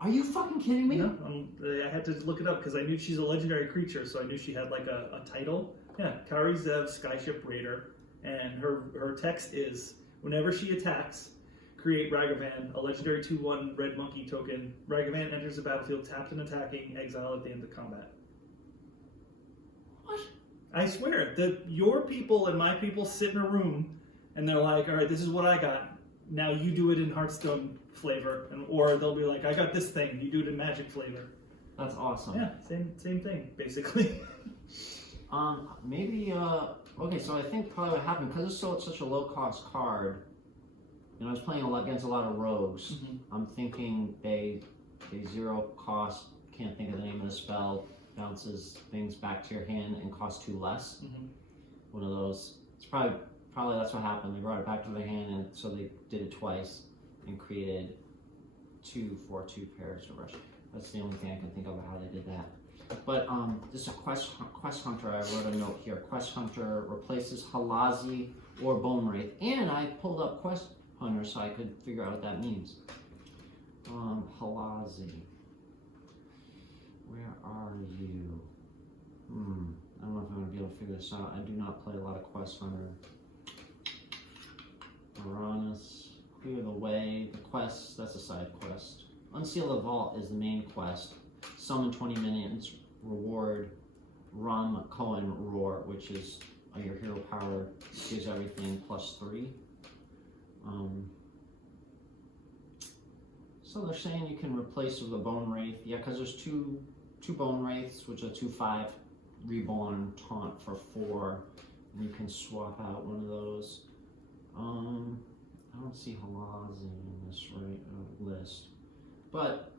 Are you fucking kidding me? No, I had to look it up because I knew she's a legendary creature, so I knew she had like a title. Yeah, Kari Zev, Skyship Raider, and her text is, whenever she attacks, create Ragavan, a legendary 2/1 red monkey token. Ragavan enters the battlefield tapped and attacking, exile at the end of combat. What? I swear, your people and my people sit in a room, and they're like, all right, this is what I got. Now you do it in Hearthstone flavor, or they'll be like, I got this thing, you do it in Magic flavor. That's awesome. Yeah, same thing, basically. Maybe, okay, so I think probably what happened, because it's such a low-cost card, and I was playing against a lot of rogues, I'm thinking they zero cost, can't think of the name of the spell, bounces things back to your hand and costs 2 less. One of those. It's probably that's what happened. They brought it back to their hand, and so they did it twice and created 2 4/2 pairs of rush. That's the only thing I can think of how they did that. But this is a quest hunter. I wrote a note here. Quest hunter replaces Halazi or Bone Wraith, and I pulled up quest hunter so I could figure out what that means. Halazi, where are you? I don't know if I'm gonna be able to figure this out. I do not play a lot of quest hunter. Uranus, clear the way. The quest, that's a side quest. Unseal the Vault is the main quest. Summon 20 minions, reward Ram Cohen Roar, which is your hero power, gives everything +3. So they're saying you can replace with a Bone Wraith. Yeah, because there's two Bone Wraiths, which are 2/5 reborn taunt for 4. And you can swap out one of those. I don't see Halazi in this list, but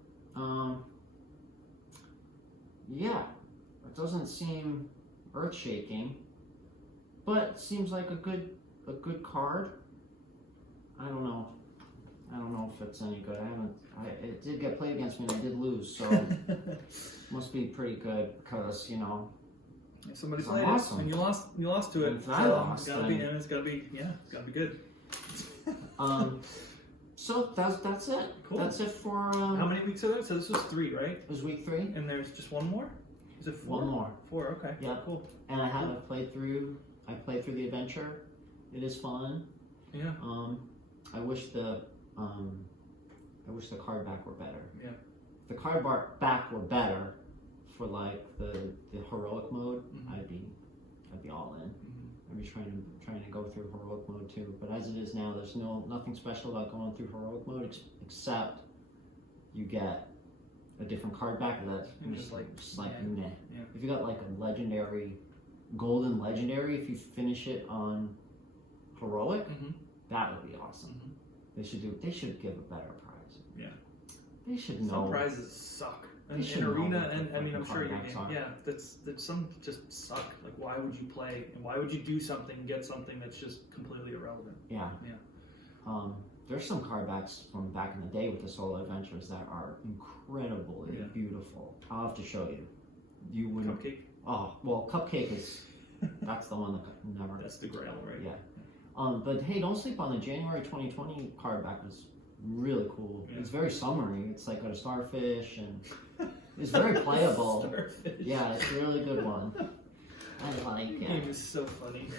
yeah, it doesn't seem earth-shaking, but it seems like a good card. I don't know if it's any good. It did get played against me and I did lose, so must be pretty good because If somebody It's played awesome. it and you lost to it, If I lost, it's gotta be good. So that's it. Cool. That's it for. How many weeks are there? So this was 3, right? It was week 3. And there's just one more? Is it 4? One more. 4, okay. Yeah. Cool. And I haven't played through. I played through the adventure. It is fun. Yeah. I wish the card back were better. Yeah. If the card back were better for like the heroic mode, I'd be all in. I'd be trying to go through heroic mode too. But as it is now, there's nothing special about going through heroic mode except you get a different card back that just like meh. Yeah. If you got like a legendary, golden legendary, if you finish it on heroic, that would be awesome. They should give a better prize. Yeah. They should know. Some prizes suck. They should In know arena, what and the I mean, I'm sure you card backs are. yeah, that's some just suck. Like, why would you play and why would you do something and get something that's just completely irrelevant? Yeah. Yeah. There's some card backs from back in the day with the solo adventures that are incredibly beautiful. I'll have to show you. You wouldn't. Cupcake. Oh well, Cupcake is. That's the one that never. That's the grail, right? Yeah. But hey, don't sleep on the January 2020 card back. Was really cool. Yeah. It's very summery. It's like a starfish and it's very playable. Starfish. Yeah, it's a really good one. I like The it. game is so funny.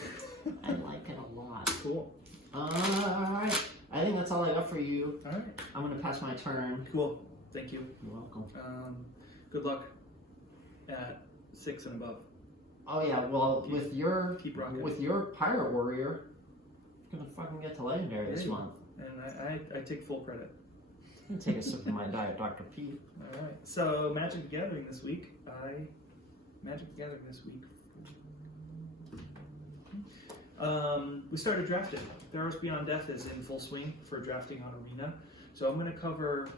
I like it a lot. Cool. Alright. I think that's all I got for you. All right. I'm gonna pass my turn. Cool. Thank you. You're welcome. Good luck at 6 and above. Oh yeah, well with your Keep rocking. pirate warrior, you're gonna fucking get to legendary this month. And I take full credit. I'm gonna take a sip of my Diet Dr. Pete. All right. So Magic the Gathering this week. We started drafting. Theros Beyond Death is in full swing for drafting on Arena. So I'm going to cover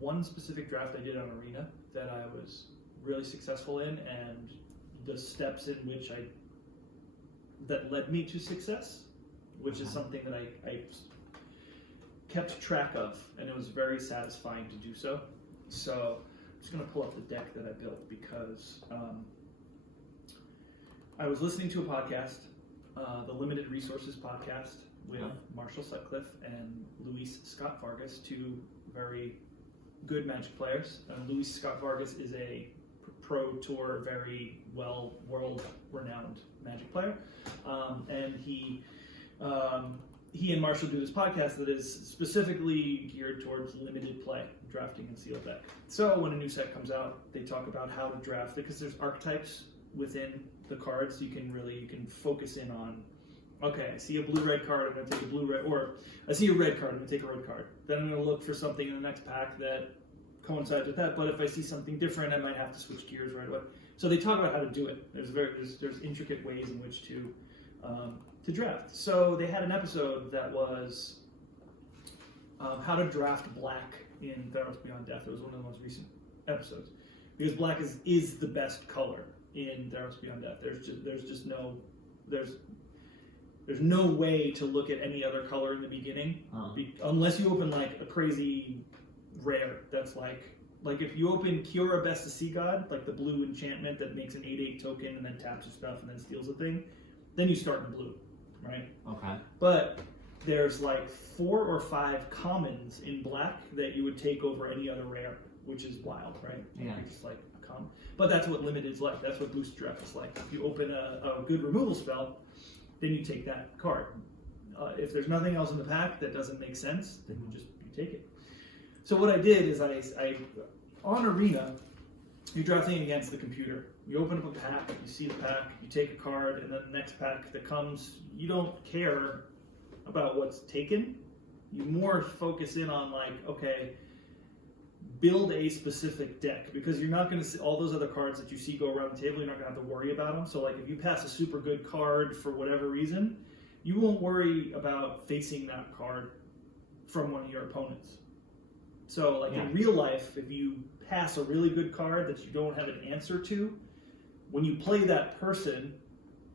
one specific draft I did on Arena that I was really successful in, and the steps in which that led me to success, which is something that I kept track of, and it was very satisfying to do so. So I'm just going to pull up the deck that I built because I was listening to a podcast, the Limited Resources podcast with Marshall Sutcliffe and Luis Scott Vargas, two very good Magic players. Luis Scott Vargas is a pro tour, very well world-renowned Magic player, and he and Marshall do this podcast that is specifically geared towards limited play, drafting and sealed deck. So when a new set comes out, they talk about how to draft it, because there's archetypes within the cards. You can focus in on, okay, I see a blue-red card, I'm going to take a blue-red, or I see a red card, I'm going to take a red card. Then I'm going to look for something in the next pack that coincides with that, but if I see something different, I might have to switch gears right away. So they talk about how to do it. There's intricate ways in which to draft. So they had an episode that was how to draft black in Theros Beyond Death. It was one of the most recent episodes, because black is the best color in Theros Beyond Death. There's no way to look at any other color in the beginning, unless you open like a crazy rare that's like if you open Kiora Best of Sea God, like the blue enchantment that makes an 8/8 token and then taps your stuff and then steals a thing, then you start in blue, right? Okay. But there's like 4 or 5 commons in black that you would take over any other rare, which is wild, right? Yeah. It's just like a common. But that's what limited is like. That's what boost draft is like. If you open a good removal spell, then you take that card. If there's nothing else in the pack that doesn't make sense, then you take it. So what I did is I on Arena, you're drafting against the computer. You open up a pack, you see the pack, you take a card, and then the next pack that comes, you don't care about what's taken. You more focus in on like, okay, build a specific deck, because you're not going to see all those other cards that you see go around the table. You're not going to have to worry about them. So like if you pass a super good card for whatever reason, you won't worry about facing that card from one of your opponents. So like in real life, if you pass a really good card that you don't have an answer to, when you play that person,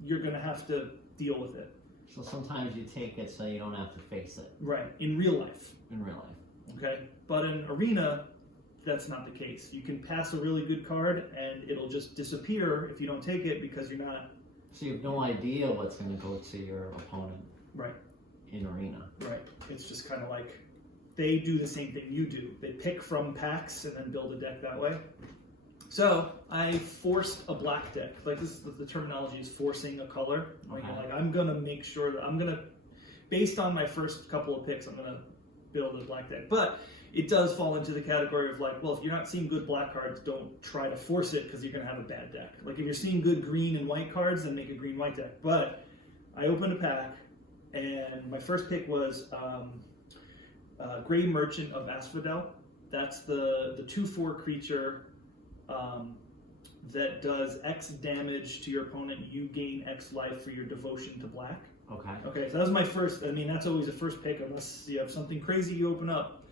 you're going to have to deal with it. So sometimes you take it so you don't have to face it. Right, in real life. In real life. Okay, but in Arena, that's not the case. You can pass a really good card and it'll just disappear if you don't take it, because you're not... So you have no idea what's going to go to your opponent. Right. In Arena. Right. It's just kind of like they do the same thing you do. They pick from packs and then build a deck that way. So I forced a black deck. Like this, the terminology is forcing a color. Okay. Like I'm gonna make sure that I'm gonna, based on my first couple of picks, I'm gonna build a black deck. But it does fall into the category of like, well, if you're not seeing good black cards, don't try to force it, because you're gonna have a bad deck. Like if you're seeing good green and white cards, then make a green-white deck. But I opened a pack, and my first pick was Grey Merchant of Asphodel. That's the 2/4 creature that does X damage to your opponent. You gain X life for your devotion to black. Okay. Okay, so that was my first. I mean, that's always a first pick, unless you have something crazy you open up.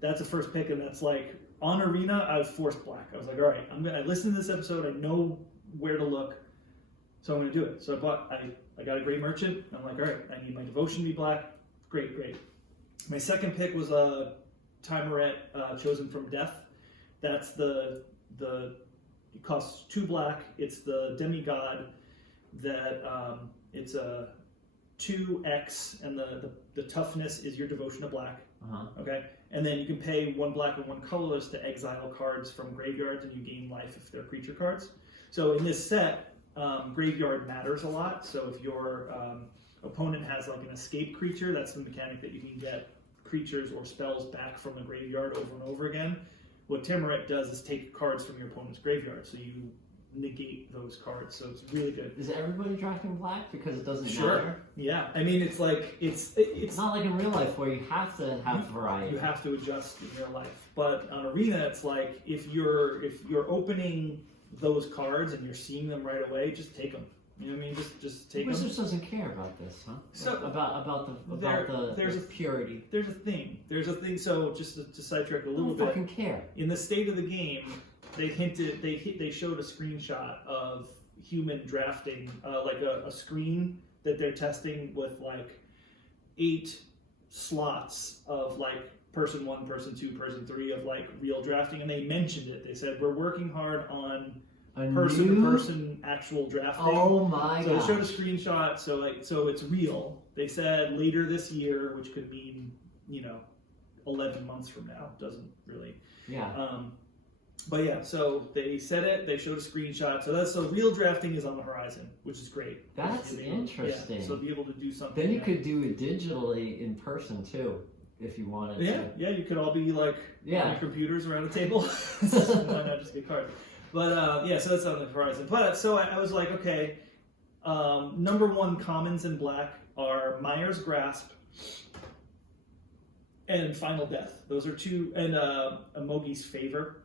That's a first pick, and that's like on Arena. I was forced black. I was like, all right, I listened to this episode. I know where to look, so I'm gonna do it. So I got a Grey Merchant. I'm like, all right, I need my devotion to be black. Great. My second pick was a Timuret, Chosen from Death. That's it costs 2 black. It's the demigod that it's a 2x, and the toughness is your devotion to black. Okay, and then you can pay 1 black and 1 colorless to exile cards from graveyards, and you gain life if they're creature cards. So in this set, graveyard matters a lot. So if your opponent has like an escape creature, that's the mechanic that you can get creatures or spells back from the graveyard over and over again. What Timuret does is take cards from your opponent's graveyard, so you negate those cards. So it's really good. Is everybody drafting black because it doesn't Sure. matter? Yeah, I mean it's like it's not like in real life where you have to have variety. You have to adjust in real life, but on Arena it's like if you're opening those cards and you're seeing them right away, just take them. You know what I mean? Just take them. Wizards doesn't care about this, huh? So about the purity. There's a thing. So just to sidetrack a little bit. Fucking care. In the state of the game, they showed a screenshot of human drafting, like a screen that they're testing with like 8 slots of like person 1, person 2, person 3 of like real drafting, and they mentioned it. They said we're working hard on person-to-person actual drafting. Oh my god! So they showed a screenshot. So it's real. They said later this year, which could mean 11 months from now. Doesn't really. Yeah. But yeah, so they said it. They showed a screenshot. So real drafting is on the horizon, which is great. That's interesting. Yeah, so be able to do something. Then you could do it digitally in person too, if you wanted to. Yeah, you could all be like on your computers around a table. Why not just get cards? But yeah, so that's on the horizon. But so I was like, okay, number one commons in black are Myers Grasp and Final Death. Those are two, and Mogi's Favor.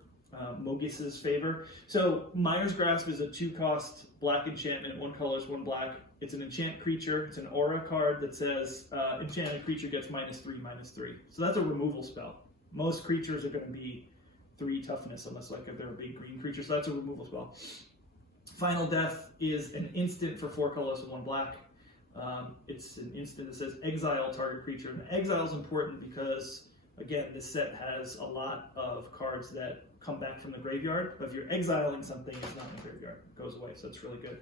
Mogis's Favor. So Myers Grasp is a 2-cost black enchantment, 1 color, 1 black. It's an enchant creature. It's an aura card that says enchanted creature gets -3/-3. So that's a removal spell. Most creatures are going to be 3 toughness unless like if they're a big green creature. So that's a removal spell. Final Death is an instant for 4 colors and 1 black. It's an instant that says exile target creature. And exile is important because, again, this set has a lot of cards that come back from the graveyard. But if you're exiling something, it's not in the graveyard. It goes away, so it's really good.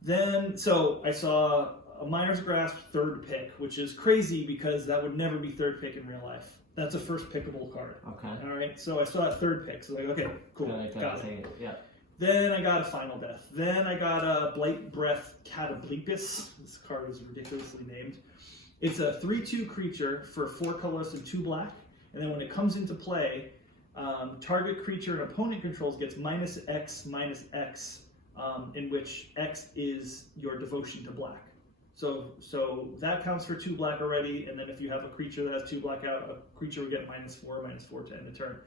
Then, so I saw a Myers Grasp 3rd pick, which is crazy because that would never be 3rd pick in real life. That's a first pickable card. Okay. All right, so I saw a 3rd pick. So like, okay, cool, got it. Yeah. Then I got a Final Death. Then I got a Blight Breath Catobleepus. This card is ridiculously named. It's a 3/2 creature for 4 colors and 2 black. And then when it comes into play, target creature and opponent controls gets -X/-X, in which X is your devotion to black. So that counts for 2 black already. And then if you have a creature that has 2 black out, a creature would get -4/-4 to end the turn.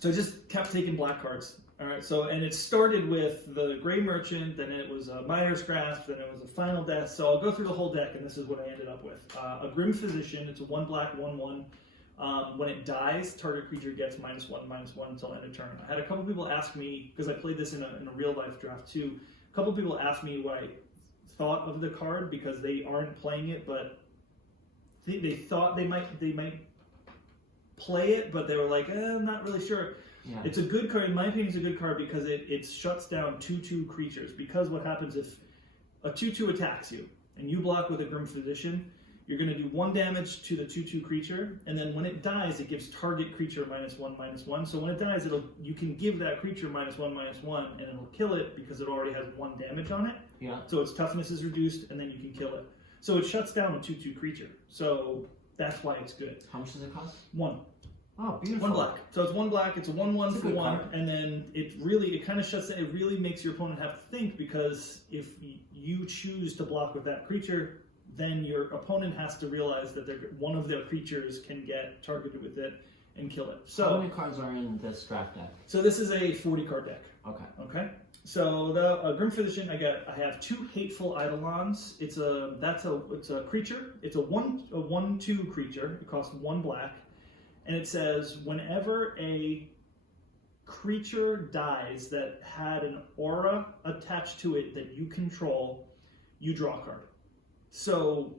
So I just kept taking black cards. All right, so, and it started with the Gray Merchant, then it was a Myers Grasp, then it was a Final Death. So I'll go through the whole deck, and this is what I ended up with. A Grim Physician, it's a 1 black, 1/1. When it dies, target creature gets -1/-1 until end of turn. I had a couple people ask me, because I played this in a real life draft too, a couple people asked me what I thought of the card, because they aren't playing it, but they thought they might play it, but they were like, I'm not really sure. Yeah. It's a good card. In my opinion, it's a good card because it shuts down 2/2 creatures. Because what happens if a 2/2 attacks you and you block with a Grim Physician, you're going to do 1 damage to the 2/2 creature, and then when it dies, it gives target creature -1/-1. So when it dies, you can give that creature -1/-1, and it'll kill it because it already has 1 damage on it. Yeah. So its toughness is reduced, and then you can kill it. So it shuts down a 2/2 creature. So that's why it's good. How much does it cost? 1. Oh, beautiful. 1 black. So it's 1 black. It's a 1/1 It's a for good 1, card. and then it kind of shuts it. It really makes your opponent have to think, because if you choose to block with that creature, then your opponent has to realize that one of their creatures can get targeted with it and kill it. So how many cards are in this draft deck? So this is a 40-card deck. Okay. Okay. So the Grim Physician, I have 2 Hateful Eidolons. It's a creature. It's a 1/2 creature. It costs 1 black. And it says, whenever a creature dies that had an aura attached to it that you control, you draw a card. So,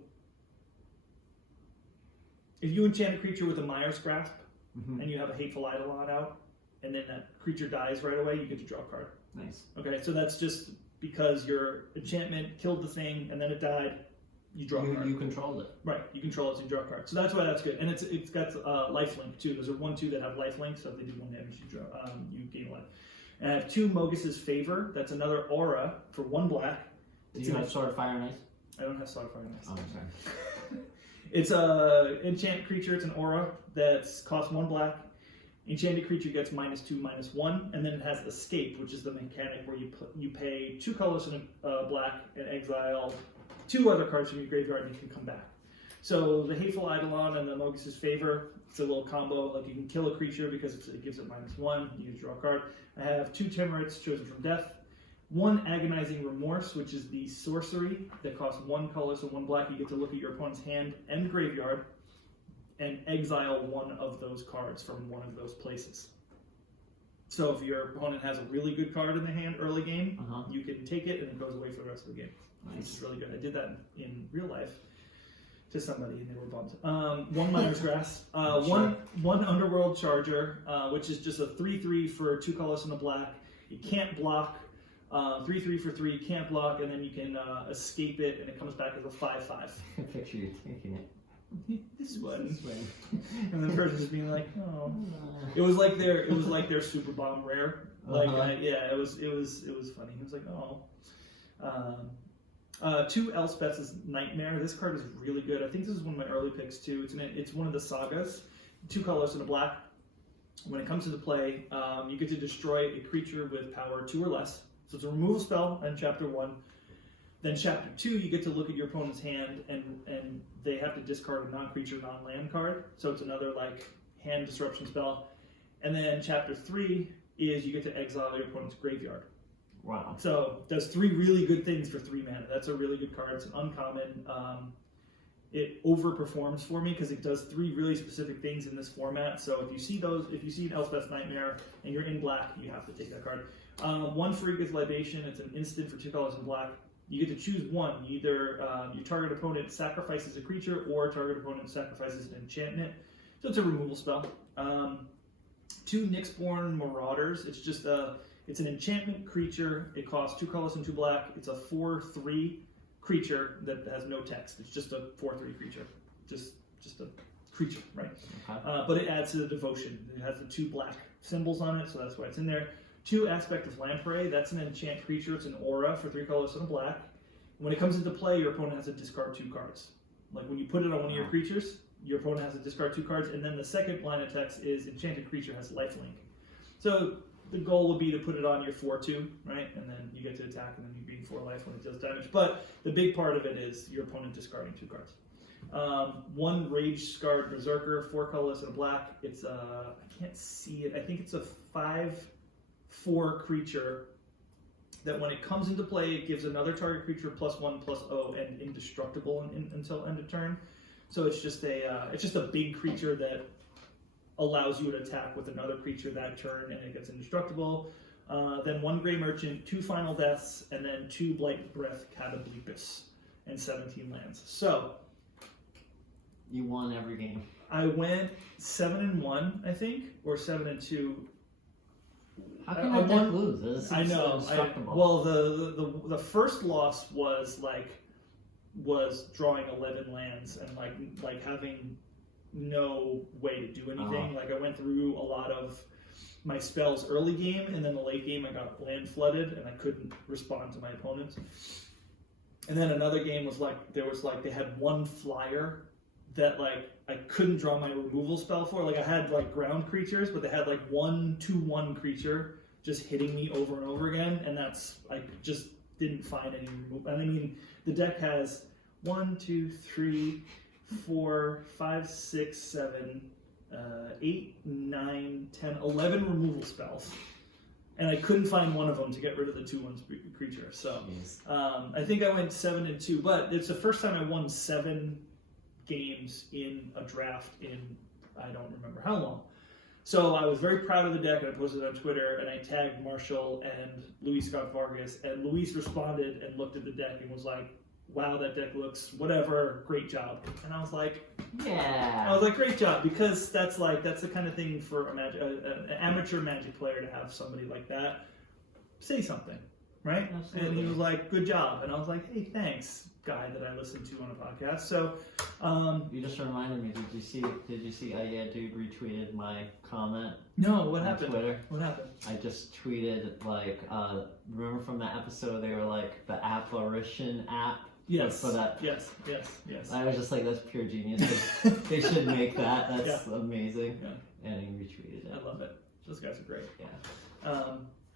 if you enchant a creature with a Myers Grasp, and you have a Hateful Eidolon out, and then that creature dies right away, you get to draw a card. Nice. Okay, so that's just because your enchantment killed the thing, and then it died. You draw a card. You controlled it. Right, you control it, so you draw a card. So that's why that's good. And it's got lifelink too. Those are 1/2 that have lifelink, so if they do 1 damage, you gain life. And I have 2 Mogis's Favor. That's another aura for 1 black. Do you have Sword of Fire and Ice? I don't have Sword of Fire and Ice. Oh, I'm sorry. It's a enchant creature. It's an aura that costs 1 black. Enchanted creature gets -2/-1, and then it has Escape, which is the mechanic where you pay 2 colors and a black and exile 2 other cards from your graveyard, and you can come back. So the Hateful Eidolon and the Mogis's Favor, it's a little combo. Like, you can kill a creature because it gives it -1. You draw a card. I have 2 Timurids chosen from death. 1 Agonizing Remorse, which is the sorcery that costs 1 color, so 1 black. You get to look at your opponent's hand and graveyard and exile 1 of those cards from one of those places. So if your opponent has a really good card in the hand early game, you can take it and it goes away for the rest of the game. Which is really good. I did that in real life to somebody and they were bummed. 1 Myers Grasp, one Underworld Charger, which is just a 3/3 for 2 colors and a black. It can't block. 3/3 for 3, can't block, and then you can escape it, and it comes back as a 5/5. I can picture you taking it. this one. And the person just being like, oh. It was like their super bomb rare. Like yeah, it was funny. He was like, oh. 2 Elspeth's Nightmare. This card is really good. I think this is one of my early picks too. It's one of the sagas. 2 colors and a black. When it comes into play, you get to destroy a creature with power 2 or less. So it's a removal spell in Chapter 1. Then Chapter 2, you get to look at your opponent's hand, and they have to discard a non-creature, non-land card. So it's another like hand disruption spell. And then Chapter 3 is you get to exile your opponent's graveyard. Wow. So it does 3 really good things for 3 mana. That's a really good card. It's an uncommon. It overperforms for me because it does 3 really specific things in this format. So if you see an Elspeth's Nightmare and you're in black, you have to take that card. 1 Freakish Libation. It's an instant for 2 colors and black. You get to choose one. Either your target opponent sacrifices a creature or target opponent sacrifices an enchantment. So it's a removal spell. 2 Nyxborn Marauders. It's an enchantment creature. It costs 2 colors and 2 black. It's a 4/3 creature that has no text. It's just a 4/3 creature. Just a creature, right? Okay. But it adds to the devotion. It has the 2 black symbols on it, so that's why it's in there. 2 Aspect of Lamprey. That's an enchant creature. It's an aura for 3 colors and a black. When it comes into play, your opponent has to discard 2 cards. Like when you put it on one of your creatures, your opponent has to discard 2 cards, and then the second line of text is enchanted creature has lifelink. So the goal would be to put it on your 4/2, right? And then you get to attack, and then you gain 4 life when it does damage. But the big part of it is your opponent discarding 2 cards. 1 Rage Scarred Berserker, 4 colors and a black. It's I can't see it. I think it's a 5/4 creature that when it comes into play, it gives another target creature +1/+0 and indestructible until end of turn. So it's just a big creature that allows you to attack with another creature that turn, and it gets indestructible. Then 1 Grey Merchant, 2 Final Deaths, and then 2 Blight Breath Catoblepus, and 17 lands. So you won every game. I went 7-1, I think, or 7-2. How can I deck lose? This I know. indestructible. Well, the first loss was drawing 11 lands and like having no way to do anything. Like I went through a lot of my spells early game, and then the late game I got land flooded and I couldn't respond to my opponents. And then another game was they had 1 flyer that I couldn't draw my removal spell for. Like I had ground creatures, but they had 1/2/1 creature just hitting me over and over again, and I just didn't find any removal. And I mean, the deck has 1, 2, 3, 4, 5, 6, 7, 8, 9, 10, 11 removal spells. And I couldn't find one of them to get rid of the 2/1 creature. So I think I went 7-2, but it's the first time I won 7 games in a draft in I don't remember how long. So I was very proud of the deck, and I posted it on Twitter, and I tagged Marshall and Luis Scott Vargas, and Luis responded and looked at the deck and was like, wow, that deck looks whatever, great job. And I was like, yeah. Great job, because that's the kind of thing for an amateur Magic player to have somebody like that say something, right? Absolutely. And he was like, good job. And I was like, hey, thanks, guy that I listened to on a podcast. So you just reminded me. Did you see dude retweeted my comment? No, what on happened? Twitter? What happened? I just tweeted remember from that episode they were the apparition app. Yes. For that. Yes. I was just like, that's pure genius. They should make that. That's amazing. Yeah. And he retweeted it. I love it. Those guys are great. Yeah.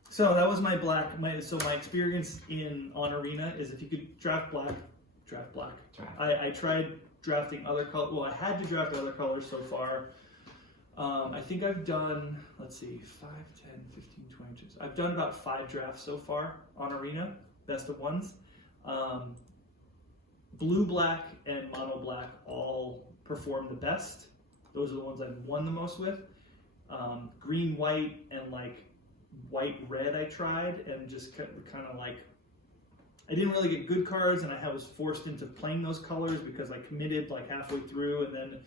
So that was my black. My experience on Arena is if you could draft black, draft black. I tried drafting other colors. Well, I had to draft other colors so far. I think I've done, 5, 10, 15, 20. I've done about 5 drafts so far on Arena, best of ones. Blue, black, and mono black all perform the best. Those are the ones I've won the most with. Green, white, and white, red I tried, and just kind of I didn't really get good cards, and I was forced into playing those colors because I committed halfway through, and then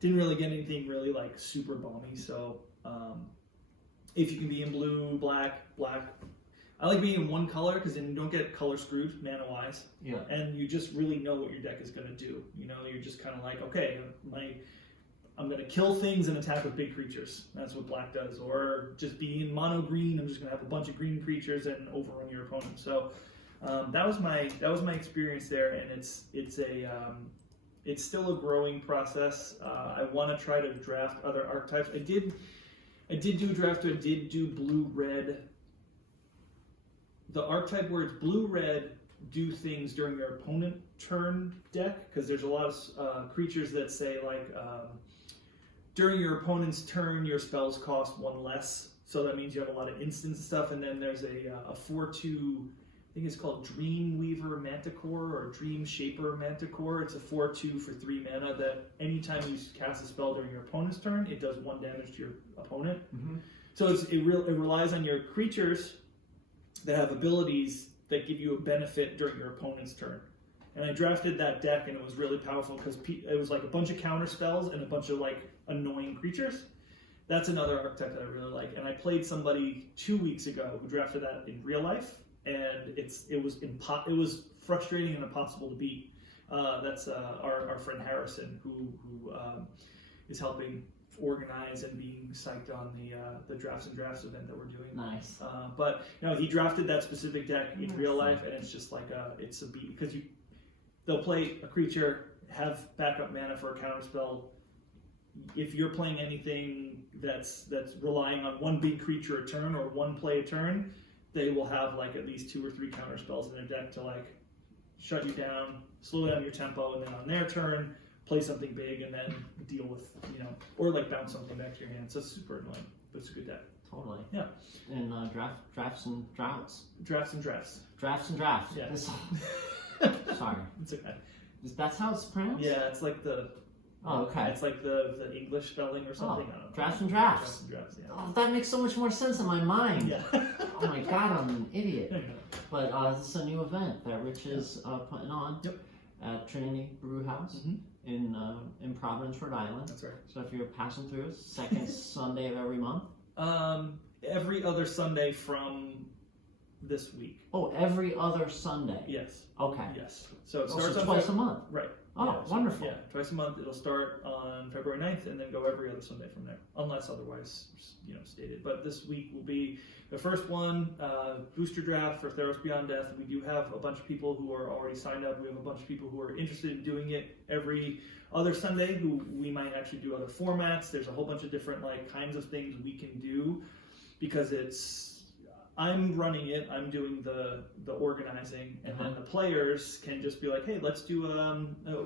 didn't really get anything really super balmy. So if you can be in blue, black, I like being in one color because then you don't get color screwed mana wise, Yeah. and you just really know what your deck is going to do. You know, you're just kind of like, okay, I'm going to kill things and attack with big creatures. That's what black does. Or just being mono green, I'm just going to have a bunch of green creatures and overrun your opponent. So that was my experience there, and it's still a growing process. I want to try to draft other archetypes. I did do a draft. I did do blue red. The archetype where it's blue red do things during your opponent turn deck, because there's a lot of creatures that say like during your opponent's turn your spells cost one less, so that means you have a lot of instant stuff. And then there's a 4/2, I think it's called Dreamweaver Manticore or Dream Shaper Manticore. It's a 4/2 for 3 mana that anytime you cast a spell during your opponent's turn, it does 1 damage to your opponent. Mm-hmm. So it relies on your creatures that have abilities that give you a benefit during your opponent's turn. And I drafted that deck, and it was really powerful because it was like a bunch of counter spells and a bunch of like annoying creatures. That's another archetype that I really like. And I played somebody 2 weeks ago who drafted that in real life, and it was frustrating and impossible to beat. That's our friend Harrison, who is helping organize and being psyched on the drafts and drafts event that we're doing. Nice. But he drafted that specific deck in real life, and it's just like it's a beat because they'll play a creature, have backup mana for a counter spell. If you're playing anything that's relying on one big creature a turn or one play a turn, they will have like at least 2 or 3 counter spells in their deck to like shut you down, slow down your tempo, and then on their turn play something big and then deal with, or like bounce something back to your hand. So it's super annoying, but it's a good deck. Totally. Yeah. And drafts and droughts. Drafts and drafts. Drafts and drafts. Yeah. Sorry. It's okay. That's how it's pronounced? Yeah, it's like the. Oh, okay. It's like the English spelling or something. I don't know. Drafts and drafts. Drafts and drafts. Yeah. Oh, that makes so much more sense in my mind. Yeah. Oh my god, I'm an idiot. But this is a new event that Rich is putting on at Trinity Brew House in Providence, Rhode Island. That's right. So if you're passing through, second Sunday of every month. Every other Sunday from this week. Oh, every other Sunday. Yes. Okay. Yes. So it starts so on twice a month. Right. Oh, Yeah, wonderful. Yeah, twice a month. It'll start on February 9th and then go every other Sunday from there, unless otherwise, stated. But this week will be the first one, booster draft for Theros Beyond Death. We do have a bunch of people who are already signed up. We have a bunch of people who are interested in doing it every other Sunday, who we might actually do other formats. There's a whole bunch of different kinds of things we can do because I'm running it, I'm doing the organizing, and then the players can just be like, hey, let's do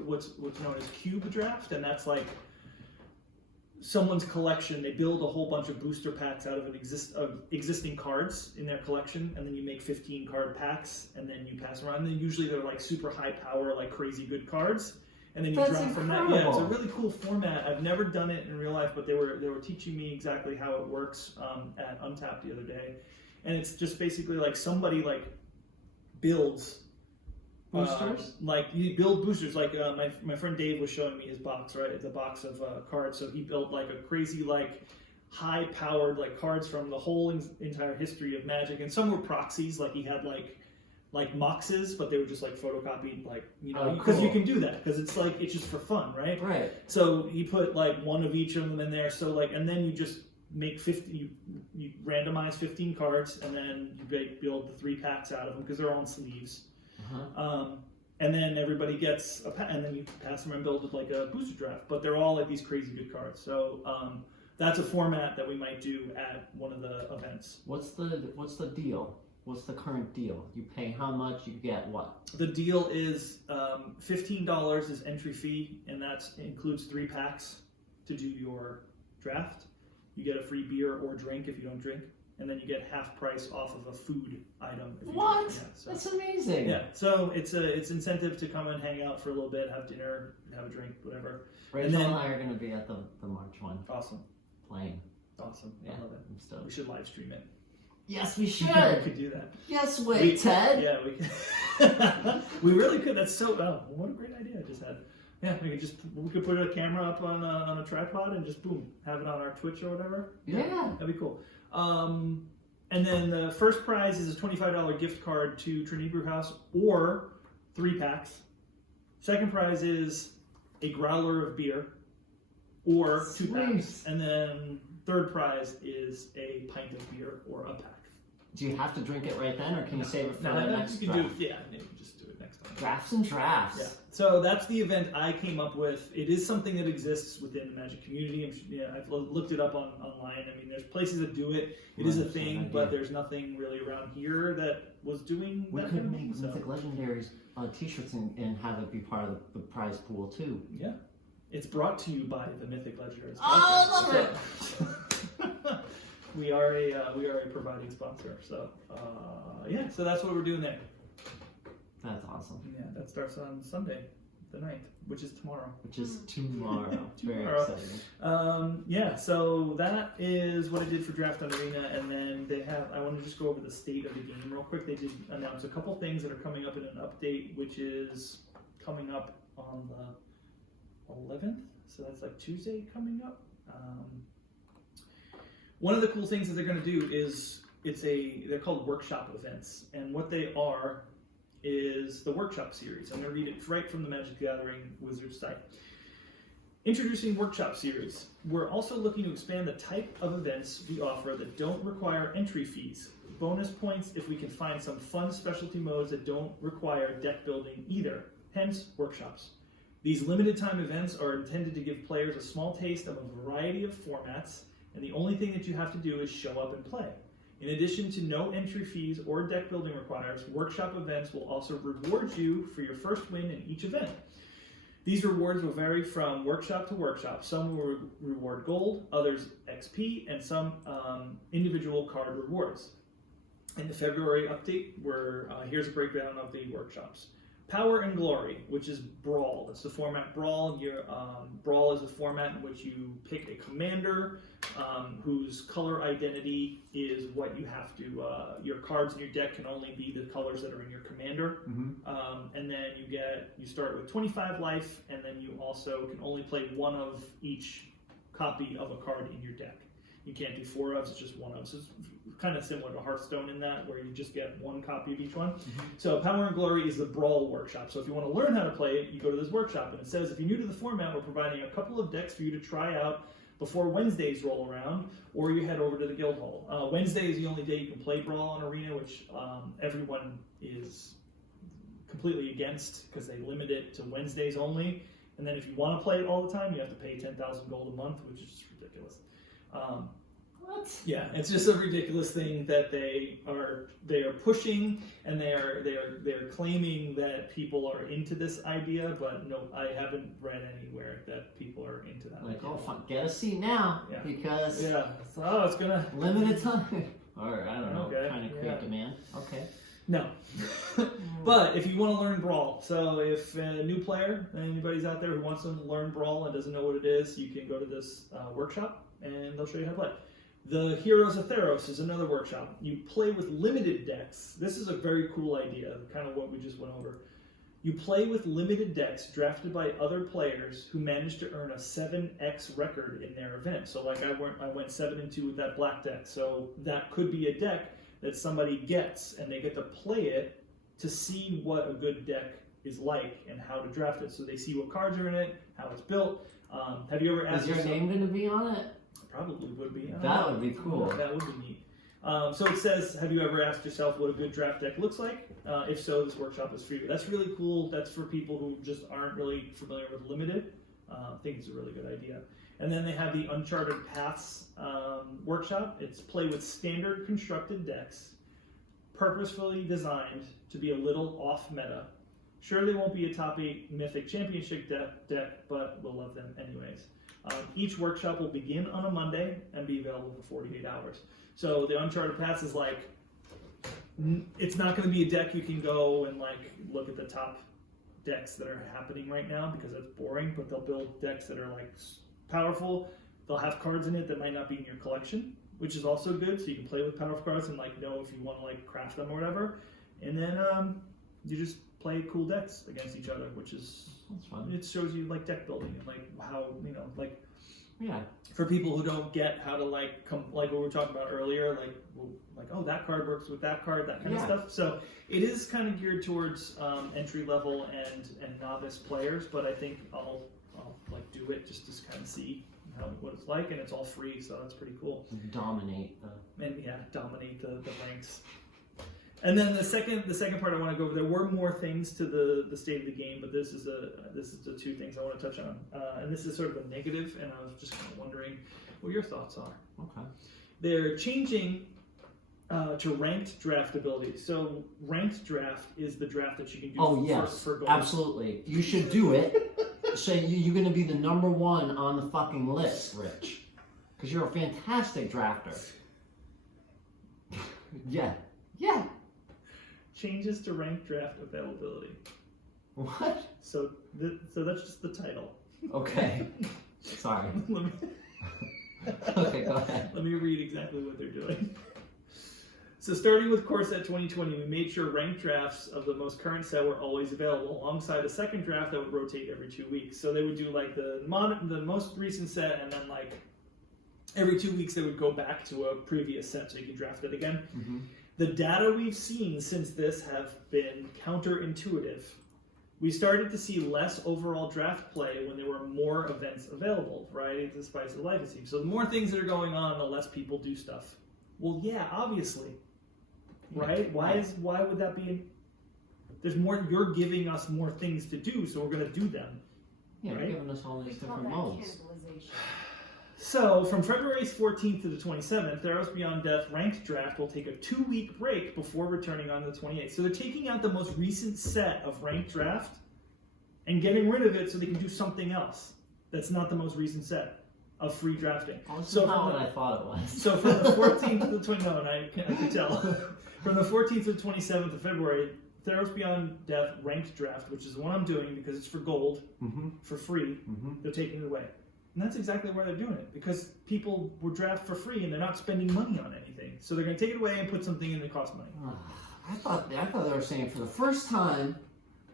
what's known as cube draft, and that's like someone's collection. They build a whole bunch of booster packs out of existing cards in their collection, and then you make 15 card packs, and then you pass around. And then usually they're like super high power, like crazy good cards, and then you draw from that. Yeah, it's a really cool format. I've never done it in real life, but they were teaching me exactly how it works at Untapped the other day. And it's just basically like somebody builds boosters. You build boosters. Like my friend Dave was showing me his box, right? It's a box of cards. So he built like a crazy high powered cards from the whole entire history of Magic, and some were proxies. Like he had like moxes, but they were just photocopied, because you can do that because it's just for fun, right? Right. So he put one of each of them in there. So and then you just make 50, you randomize 15 cards, and then you build the 3 packs out of them because they're on sleeves. And then everybody gets a pack, and then you pass them and build with a booster draft. But they're all these crazy good cards. So that's a format that we might do at one of the events. What's the deal? What's the current deal? You pay how much? You get what? The deal is $15 is entry fee, and that includes 3 packs to do your draft. You get a free beer or drink if you don't drink, and then you get half price off of a food item. If you what? Drink. Yeah, so. That's amazing. Yeah, so it's incentive to come and hang out for a little bit, have dinner, have a drink, whatever. Rachel and I are going to be at the March one. Awesome. Playing. Awesome. Yeah, I love it. I'm stoked. We should live stream it. Yes, we should. Yeah, we could do that. Yes, Ted. Yeah, we could. We really could. That's so. Oh, what a great idea I just had. Yeah, we could put a camera up on a tripod and just boom, have it on our Twitch or whatever. Yeah. That'd be cool. And then the first prize is a $25 gift card to Trinity Brew House or 3 packs. Second prize is a growler of beer or 2 packs. And then third prize is a pint of beer or a pack. Do you have to drink it right then, or can you save it for the next you can draft? do it. Yeah, maybe just do it next time. Drafts and drafts. Yeah. So that's the event I came up with. It is something that exists within the Magic community. I've looked it up online. I mean, there's places that do it. It is a thing, but there's nothing really around here that was doing We that could kind of make thing. Mythic Legendaries t-shirts and have it be part of the prize pool too. Yeah. It's brought to you by the Mythic Legendaries. Oh, I love it! we are a providing sponsor. So yeah, so that's what we're doing there. That's awesome. Yeah, that starts on Sunday, the 9th, which is tomorrow. Which is tomorrow. Very Tomorrow. exciting. Yeah, so that is what I did for Draft on Arena, and then they have, I want to just go over the state of the game real quick. They did announce a couple things that are coming up in an update, which is coming up on the 11th, so that's like Tuesday coming up. One of the cool things that they're going to do is they're called workshop events, and what they are is the workshop series. I'm going to read it right from the Magic the Gathering Wizards site. Introducing workshop series. We're also looking to expand the type of events we offer that don't require entry fees. Bonus points if we can find some fun specialty modes that don't require deck building either. Hence, workshops. These limited time events are intended to give players a small taste of a variety of formats, and the only thing that you have to do is show up and play. In addition to no entry fees or deck building requires, workshop events will also reward you for your first win in each event. These rewards will vary from workshop to workshop. Some will reward gold, others XP, and some individual card rewards. In the February update, here's a breakdown of the workshops. Power and Glory, which is Brawl. It's the format Brawl. Brawl is a format in which you pick a commander whose color identity is what you have to. Your cards in your deck can only be the colors that are in your commander. And then you start with 25 life, and then you also can only play one of each copy of a card in your deck. You can't do 4 ofs, it's just 1 of. So it's kind of similar to Hearthstone in that, where you just get 1 copy of each one. So Power and Glory is the Brawl workshop. So if you want to learn how to play it, you go to this workshop. And it says, if you're new to the format, we're providing a couple of decks for you to try out before Wednesdays roll around, or you head over to the guild hall. Wednesday is the only day you can play Brawl on Arena, which everyone is completely against because they limit it to Wednesdays only. And then if you want to play it all the time, you have to pay 10,000 gold a month, which is just ridiculous. What? Yeah, it's just a ridiculous thing that they are pushing, and they're claiming that people are into this idea, but no, I haven't read anywhere that people are into that. Like, oh, fun. Get a seat now, because it's gonna limited time. Or I don't know, Okay, trying to create demand. Okay. No. But if you want to learn Brawl, so if a new player, anybody's out there who wants to learn Brawl and doesn't know what it is, you can go to this workshop and they'll show you how to play. The Heroes of Theros is another workshop. You play with limited decks. This is a very cool idea, kind of what we just went over. You play with limited decks drafted by other players who managed to earn a 7x record in their event. So like I went 7-2 with that black deck. So that could be a deck that somebody gets, and they get to play it to see what a good deck is like and how to draft it. So they see what cards are in it, how it's built. Have you ever asked Is your name going to be on it? Probably would be. That would be cool. That would be neat. So it says, have you ever asked yourself what a good draft deck looks like? If so, this workshop is for you. That's really cool. That's for people who just aren't really familiar with Limited. I think it's a really good idea. And then they have the Uncharted Paths workshop. It's play with standard constructed decks, purposefully designed to be a little off meta. Sure, they won't be a top 8 Mythic Championship deck, but we'll love them anyways. Each workshop will begin on a Monday and be available for 48 hours. So the Uncharted Paths is like, it's not going to be a deck you can go and like look at the top decks that are happening right now because it's boring, but they'll build decks that are like powerful. They'll have cards in it that might not be in your collection, which is also good, so you can play with powerful cards and like know if you want to like craft them or whatever. And then you just play cool decks against each other, which is that's fun. It shows you like deck building and like how, you know, like Yeah. For people who don't get how to like like what we were talking about earlier, like oh, that card works with that card, that kind of stuff. So it is kind of geared towards entry level and novice players, but I think I'll like do it just to kind of see what it's like, and it's all free, so that's pretty cool. Dominate dominate the ranks. And then the second part I want to go over, there were more things to the state of the game, but this is the two things I want to touch on, and this is sort of a negative, and I was just kind of wondering what your thoughts are. Okay. They're changing to ranked draft abilities. So ranked draft is the draft that you can do for gold. Absolutely. You should do it. So you're going to be the number one on the fucking list, Rich. Because you're a fantastic drafter. Yeah. Changes to ranked draft availability. What? So that's just the title. Okay. Sorry. Let me Okay, go ahead. Let me read exactly what they're doing. So starting with core set 2020, we made sure ranked drafts of the most current set were always available, alongside a second draft that would rotate every 2 weeks. So they would do like the most recent set, and then like every 2 weeks they would go back to a previous set so you could draft it again. Mm-hmm. The data we've seen since this have been counterintuitive. We started to see less overall draft play when there were more events available, variety the spice of life, it seems. So the more things that are going on, the less people do stuff. Well, yeah, obviously. Right? Why would that be? There's more. You're giving us more things to do, so we're going to do them. Yeah, right? You're giving us all these different modes. So from February 14th to the 27th, Theros Beyond Death ranked draft will take a 2-week break before returning on the 28th. So they're taking out the most recent set of ranked draft and getting rid of it so they can do something else that's not the most recent set of free drafting. Oh, this so is not what I thought it was. So from the 14th to the 29th, I can tell. From the 14th to the 27th of February, Theros Beyond Death ranked draft, which is the one I'm doing because it's for gold, for free, they're taking it away. And that's exactly why they're doing it, because people will draft for free and they're not spending money on anything. So they're going to take it away and put something in that costs money. I thought they were saying for the first time,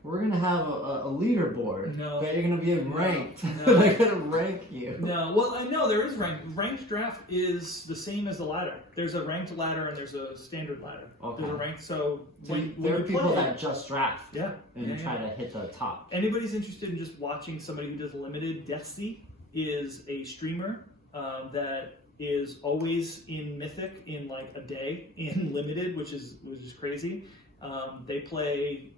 we're going to have a leaderboard. No. But you're going to be ranked. No. They're going to rank you. No, well, I know there is ranked. Ranked draft is the same as the ladder. There's a ranked ladder and there's a standard ladder. Okay. There's a ranked, so when there are you people play, that just draft and try yeah. to hit the top. Anybody's interested in just watching somebody who does limited, Deathsea is a streamer that is always in Mythic in like a day in limited, which is crazy. They play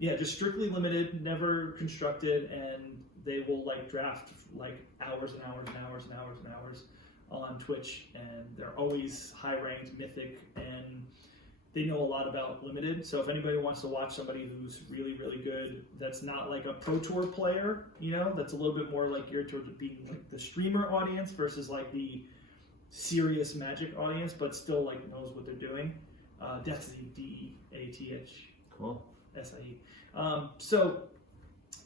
just strictly limited, never constructed, and they will like draft like hours and hours and hours and hours and hours on Twitch, and they're always high ranked Mythic, and they know a lot about limited. So if anybody wants to watch somebody who's really, really good, that's not like a Pro Tour player, that's a little bit more like geared towards being like the streamer audience versus like the serious Magic audience, but still like knows what they're doing. Deathsea, D-E-A-T-H. Cool. S-I-E. So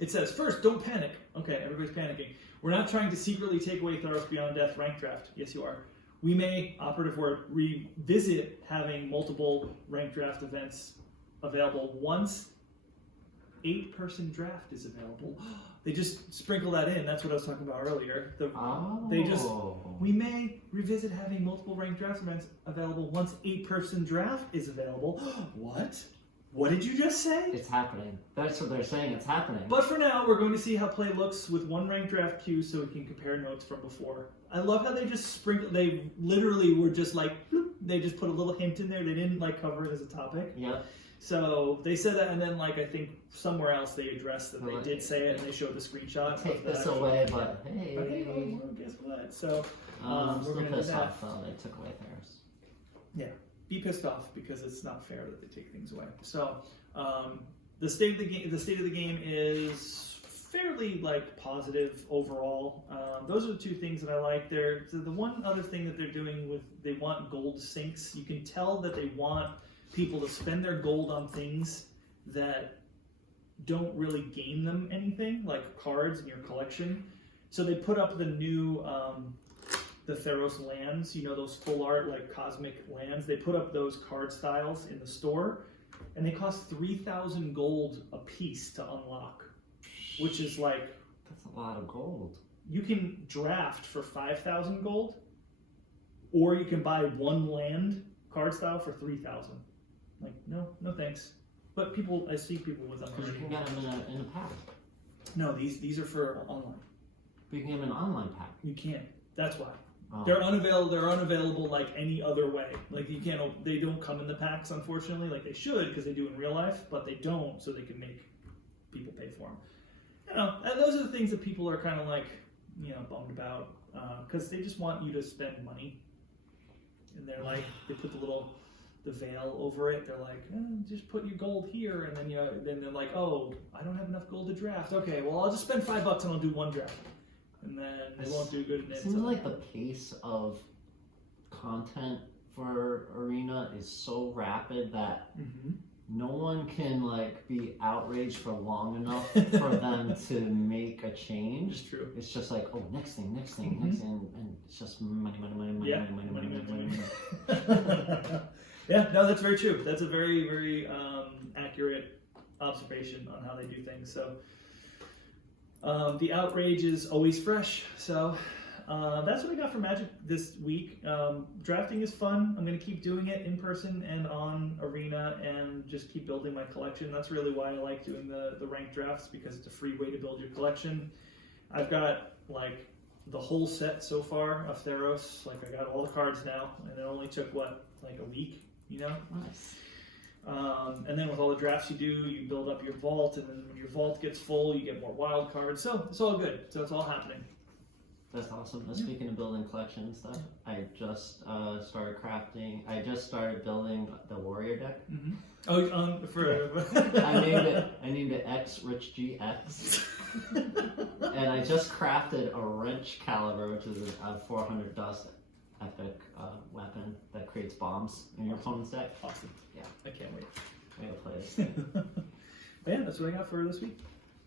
it says, first, don't panic. Okay, everybody's panicking. We're not trying to secretly take away Theros Beyond Death rank draft. Yes, you are. We may, operative word, revisit having multiple rank draft events available once 8-person draft is available. They just sprinkle that in. That's what I was talking about earlier. We may revisit having multiple ranked draft events available once 8-person draft is available. What? What did you just say? It's happening. That's what they're saying. It's happening. But for now, we're going to see how play looks with one ranked draft queue so we can compare notes from before. I love how they just sprinkle. They literally were just like, bloop, they just put a little hint in there. They didn't like cover it as a topic. Yeah. So they said that, and then like I think somewhere else they addressed that they did say it, and they showed the screenshot. Take this away, but hey. Well, guess what? So I'm we're still going to pissed do that. off though they took away theirs. Yeah, be pissed off because it's not fair that they take things away. So the state of the game is fairly like positive overall. Those are the two things that I like. The one other thing that they're doing with, they want gold sinks. You can tell that they want people to spend their gold on things that don't really gain them anything, like cards in your collection. So they put up the new the Theros lands, those full art like cosmic lands. They put up those card styles in the store, and they cost 3,000 gold a piece to unlock, which is like, that's a lot of gold. you can draft for 5,000 gold, or you can buy one land card style for 3,000. Like, no thanks. But I see people with them Because you already. can get them in a pack. No, these are for online. But you can get them in an online pack. You can't. That's why. Oh. They're unavailable like any other way. Like you can't. They don't come in the packs, unfortunately. Like they should, because they do in real life, but they don't, so they can make people pay for them. You know, and those are the things that people are kind of like, bummed about, because they just want you to spend money, and they're like, they put the veil over it. They're like, just put your gold here, and then they're like, oh, I don't have enough gold to draft. Okay, well I'll just spend $5 and I'll do one draft. And then they won't do good in it. It seems like the pace of content for Arena is so rapid that no one can be outraged for long enough for them to make a change. It's true. It's just like, oh, next thing, next thing, and it's just money. Yeah, no, that's very true. That's a very, very accurate observation on how they do things. So the outrage is always fresh. So that's what I got for Magic this week. Drafting is fun. I'm going to keep doing it in person and on Arena and just keep building my collection. That's really why I like doing the ranked drafts, because it's a free way to build your collection. I've got the whole set so far of Theros. I got all the cards now, and it only took a week, Nice. And then with all the drafts you do, you build up your vault, and then when your vault gets full, you get more wild cards. So it's all good. So it's all happening. That's awesome. Speaking of building collection and stuff, I just started crafting. I just started building the warrior deck. Oh, for I named it X Rich GX, and I just crafted a wrench caliber, which is a 400 dust epic weapon that creates bombs in your opponent's deck. Awesome. Yeah, I can't wait. way to play this. Yeah, that's what I got for this week.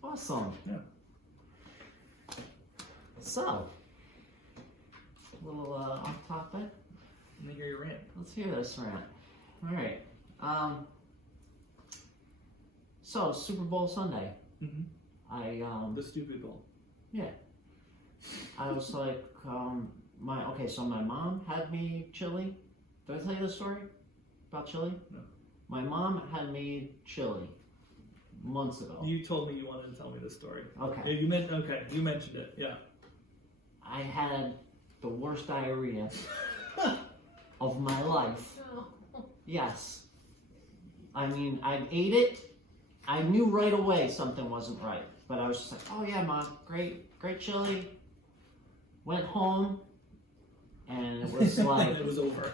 Awesome. Yeah. So, a little off topic. Let me hear your rant. Let's hear this rant. All right. So Super Bowl Sunday. I The stupid bowl. yeah. I was like, so my mom had me chili. Did I tell you the story about chili? No. My mom had made chili months ago. You told me you wanted to tell me this story. Okay. Yeah, you mentioned it. Yeah. I had the worst diarrhea of my life. Oh. Yes. I mean, I ate it. I knew right away something wasn't right. But I was just like, oh yeah, Mom, great chili. Went home, and it was like... it was over.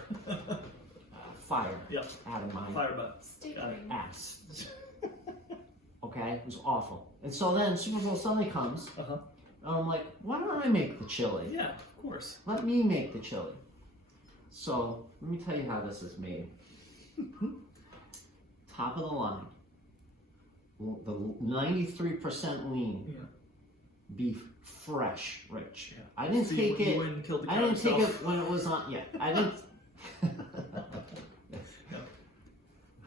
fire. Yep. Out of my Fire butt. ass. Okay? It was awful. And so then Super Bowl Sunday comes, and I'm like, why don't I make the chili? Yeah, of course. Let me make the chili. So, let me tell you how this is made. Top of the line. The 93% lean. Yeah. Beef, fresh, rich. Yeah. I didn't So take you it. went and killed the I cow didn't take yourself. it when it was on. Yeah, I didn't.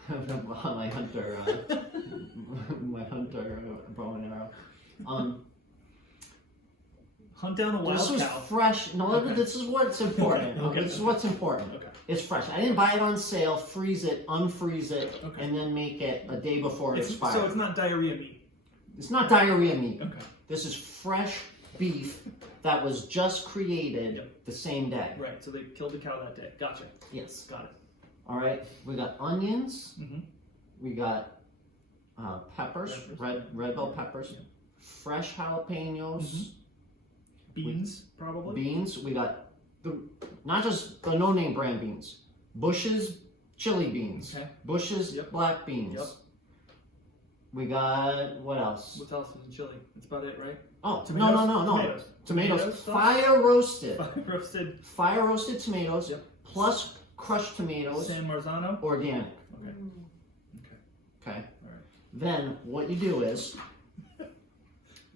my hunter, bow and arrow. Hunt down a wild This was cow. fresh. No, Okay. this is what's important. Okay. This is what's important. Okay. It's fresh. I didn't buy it on sale, freeze it, unfreeze it, Okay. and then make it a day before it expired. So it's not diarrhea meat. It's not diarrhea meat. Okay. This is fresh beef that was just created Yep. the same day. Right. So they killed the cow that day. Gotcha. Yes. Got it. All right. We got onions. Mhm. We got peppers, Peppers. red bell peppers, Yeah. fresh jalapenos, Beans, probably. beans. We got not just the no-name brand beans, Bush's chili beans, Okay. Bush's Yep. black beans. Yep. We got what else? What else is in chili? That's about it, right? Oh, Tomatoes? no. Tomatoes. Tomatoes. stuff? Fire roasted. Roasted Fire roasted tomatoes Yep. plus crushed tomatoes, San Marzano. organic. Okay. Okay. All right. Then what you do is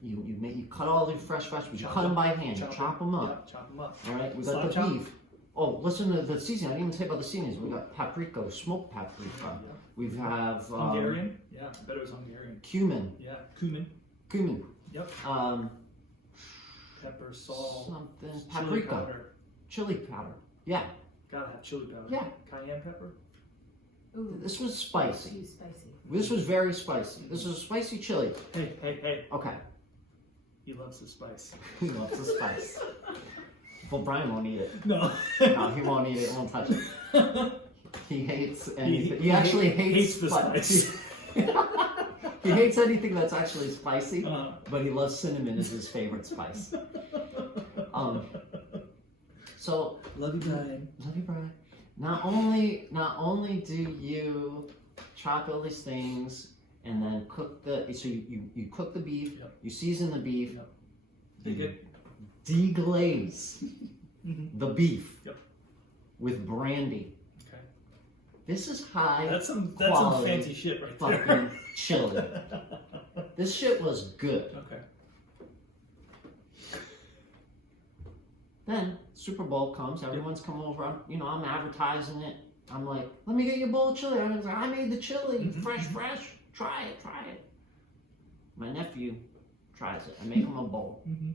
you cut all the fresh vegetables. You Chop cut them them. by hand. You chop them up. Yeah, chop them up. All right. We Slap got the chop. beef. Oh, listen to the seasoning. I didn't even say about the seasonings. We got paprika, smoked paprika. Yeah. We have Hungarian? Yeah, I bet it was Hungarian. cumin. Yeah, cumin. Cumin. Yep. pepper, salt, something chili paprika, powder. chili powder. Yeah, Gotta have chili powder. Yeah. Cayenne pepper. Ooh, this was spicy. too spicy. This was very spicy. This was a spicy chili. Hey. Okay, He loves the spice. he loves the spice. Well, Brian won't eat it. No. No, he won't eat it. Won't touch it. He hates anything. He actually hates the spice. He hates anything that's actually spicy, Uh-huh. but he loves cinnamon as his favorite spice. So Love you, Brian. love you, Brian. Not only do you chop all these things and then cook you cook the beef, Yep. you season the beef, Yep. They get deglaze the beef Yep. with brandy. okay. This is high That's some quality fancy shit right fucking there. chili. This shit was good. Okay. Then Super Bowl comes, everyone's come over. I'm advertising it. I'm like, let me get you a bowl of chili. Everyone's like, I made the chili, fresh. Try it. My nephew tries it. I make him a bowl. Mm-hmm.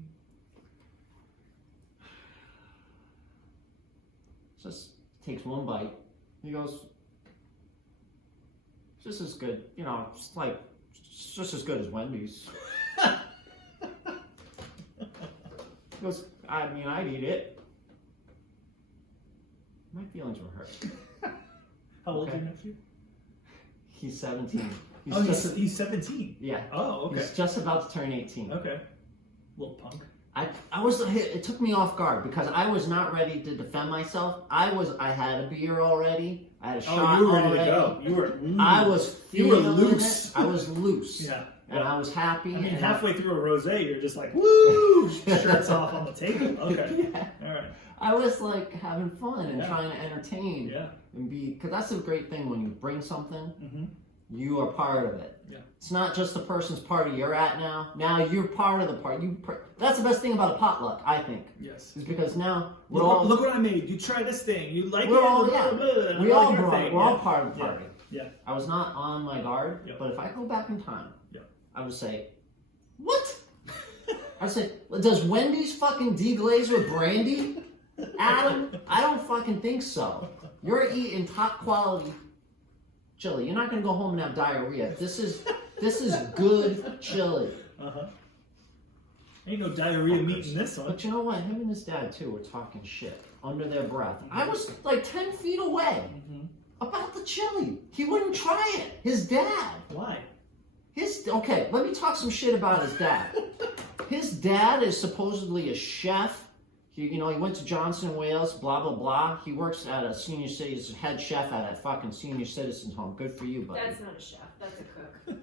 Just takes one bite. He goes, it's just as good. It's like it's just as good as Wendy's. He goes, I mean, I'd eat it. My feelings were hurt. How old is Okay. your nephew? He's 17. He's 17. Yeah. Oh, okay. He's just about to turn 18. Okay. Little punk. It took me off guard because I was not ready to defend myself. I had a beer already. I had a shot you were ready already. to go. You were. I was You were feeling loose. it. I was loose. Yeah. And I was happy. I mean, and halfway through a rosé, you're just like, woo! Shirts off on the table. Okay. Yeah. All right. I was like having fun and Yeah. trying to entertain Yeah. and because that's the great thing when you bring something, Mm-hmm. you are part of it. Yeah. It's not just the person's party you're at now. Now you're part of the party. That's the best thing about a potluck, I think, Yes. is because now we're Look, all look what I made. You try this thing. You like We're it? all- Blah, yeah. blah, blah, and we I all like your brought, thing. we're all Yeah. part of the Yeah. party. Yeah. I was not on my guard, Yeah. but if I go back in time, Yeah. I would say, what? I say, does Wendy's fucking deglaze with brandy? Adam, I don't fucking think so. You're eating top quality chili. You're not gonna go home and have diarrhea. This is good chili. Uh-huh. Ain't no diarrhea meat in this one. But you know what? Him and his dad too were talking shit under their breath. I was like 10 feet away Mm-hmm. about the chili. He wouldn't try it. His dad. Why? Okay, let me talk some shit about his dad. His dad is supposedly a chef. He went to Johnson Wales, blah, blah, blah. He works at a senior citizen, head chef at a fucking senior citizen's home. Good for you, buddy. That's not a chef. That's a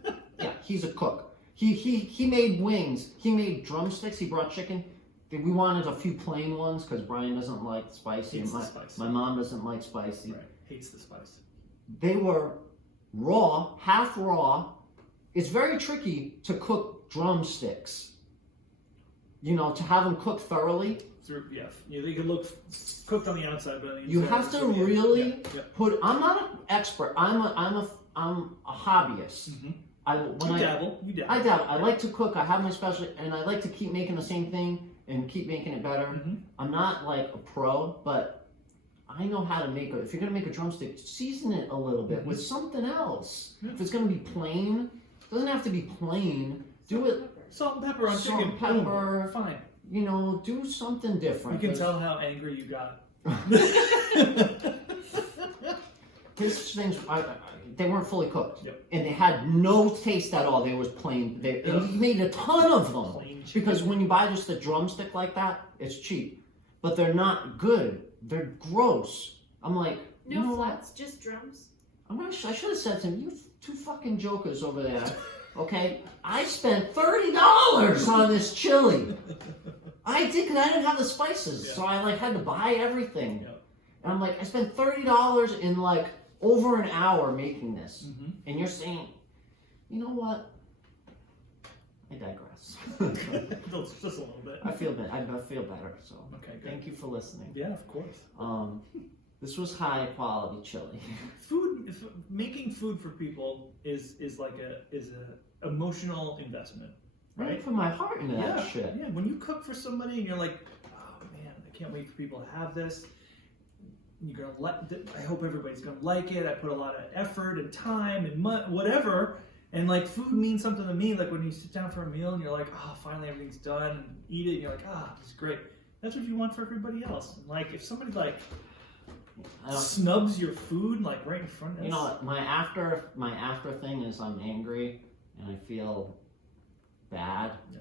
cook. Yeah, he's a cook. He made wings. He made drumsticks. He brought chicken. We wanted a few plain ones because Brian doesn't like spicy. Hates And the spice. my mom doesn't like spicy. Right. Hates the spice. They were raw, half raw. It's very tricky to cook drumsticks. To have them cooked thoroughly. Yeah. They can look cooked on the outside, but on the inside, You have to really Yeah. put. I'm not an expert. I'm a hobbyist. Mm-hmm. You dabble. I like to cook. I have my specialty, and I like to keep making the same thing and keep making it better. Mm-hmm. I'm not like a pro, but I know how to make it. If you're gonna make a drumstick, season it a little bit with something else. Yeah. If it's gonna be plain, it doesn't have to be plain. Do it. Salt and pepper on Salt chicken. and pepper. Boom. Fine. Do something different. You can tell how angry you got. His things, they weren't fully cooked, Yep. and they had no taste at all. They was plain. And he made a ton of them Plain chicken. because when you buy just a drumstick like that, it's cheap, but they're not good. They're gross. I'm like, you No know what? flats, just drums. I should have said to him, you two fucking jokers over there. Okay, I spent $30 on this chili. I did because I didn't have the spices, so I had to buy everything. Yep. And I'm like, I spent $30 in over an hour making this, Mm-hmm. and you're saying, you know what? I digress. Just a little bit. I feel better. I feel better. So Okay, good. thank you for listening. Yeah, of course. This was high quality chili. Making food for people is a emotional investment. right? I put my heart into that Yeah, shit. yeah. When you cook for somebody and you're like, oh man, I can't wait for people to have this. You're gonna I hope everybody's gonna like it. I put a lot of effort and time and whatever. And like food means something to me. Like when you sit down for a meal and you're like, oh, finally everything's done, and eat it. And you're like, it's great. That's what you want for everybody else. And like if somebody like snubs your food like right in front of you know what, my after thing is I'm angry and I feel bad. Yeah.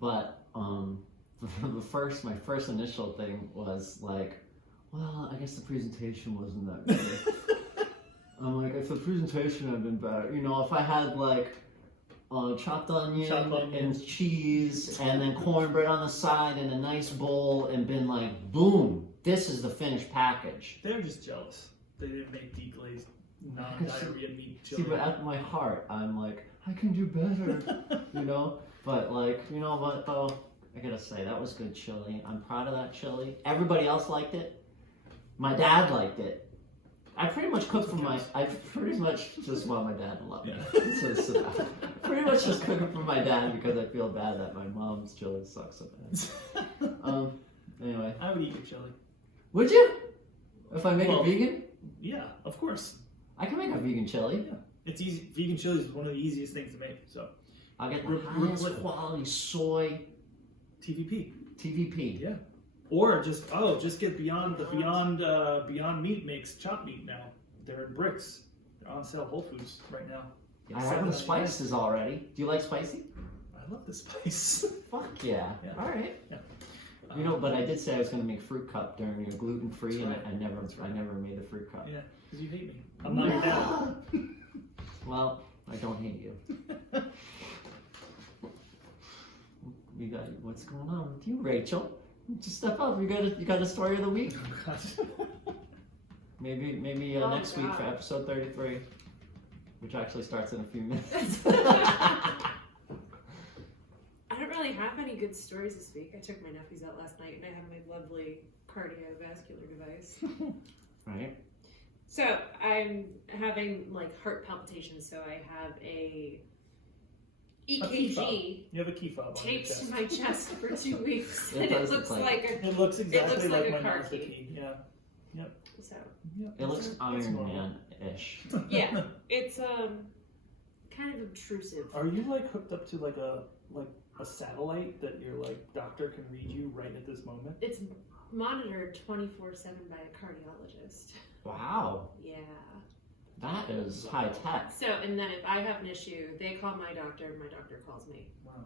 But my first initial thing was like, well, I guess the presentation wasn't that good. I'm like, if the presentation had been better, you know, if I had like chopped onion and cheese and then cornbread on the side and a nice bowl and been like, boom, this is the finished package. They're just jealous. They didn't make deglazed non-diarrhea meat chili. See, but at my heart, I'm like, I can do better, you know? But like, you know what though? I gotta say, that was good chili. I'm proud of that chili. Everybody else liked it. My dad liked it. I pretty much cooked for I pretty much just want my dad to love it. Yeah. So pretty much just cooking for my dad because I feel bad that my mom's chili sucks so bad. Anyway. I would eat your chili. Would you? If I make it vegan? Yeah, of course. I can make a vegan chili. Yeah. It's easy. Vegan chili is one of the easiest things to make. So I'll get the highest quality soy TVP. Yeah. Or just get Beyond Meat makes chopped meat now. They're in bricks. They're on sale at Whole Foods right now. I have the spices already. Do you like spicy? I love the spice. Fuck yeah. All right. Yeah. You know, but I did say I was going to make fruit cup during your gluten free, and right. I never made the fruit cup. Yeah, because you hate me. I'm not your dad. Well, I don't hate you. You got what's going on with you, Rachel? Just step up. You got a story of the week. Oh, God. Maybe next week for episode 33, which actually starts in a few minutes. I don't really have any good stories this week. I took my nephews out last night and I have my lovely cardiovascular device. Right. So I'm having like heart palpitations, so I have a EKG You have a key fob on your taped chest. to my chest for 2 weeks, It and does it looks look like It looks exactly like like a my car Mazda key. key. Yeah. Yep. so Yep. It looks It's Iron normal. Man-ish. yeah, it's kind of obtrusive. Are you like hooked up to like a satellite that your like doctor can read you right at this moment? It's monitored 24/7 by a cardiologist. Wow. Yeah. That is high tech. So, and then if I have an issue, they call my doctor, and my doctor calls me. Wow.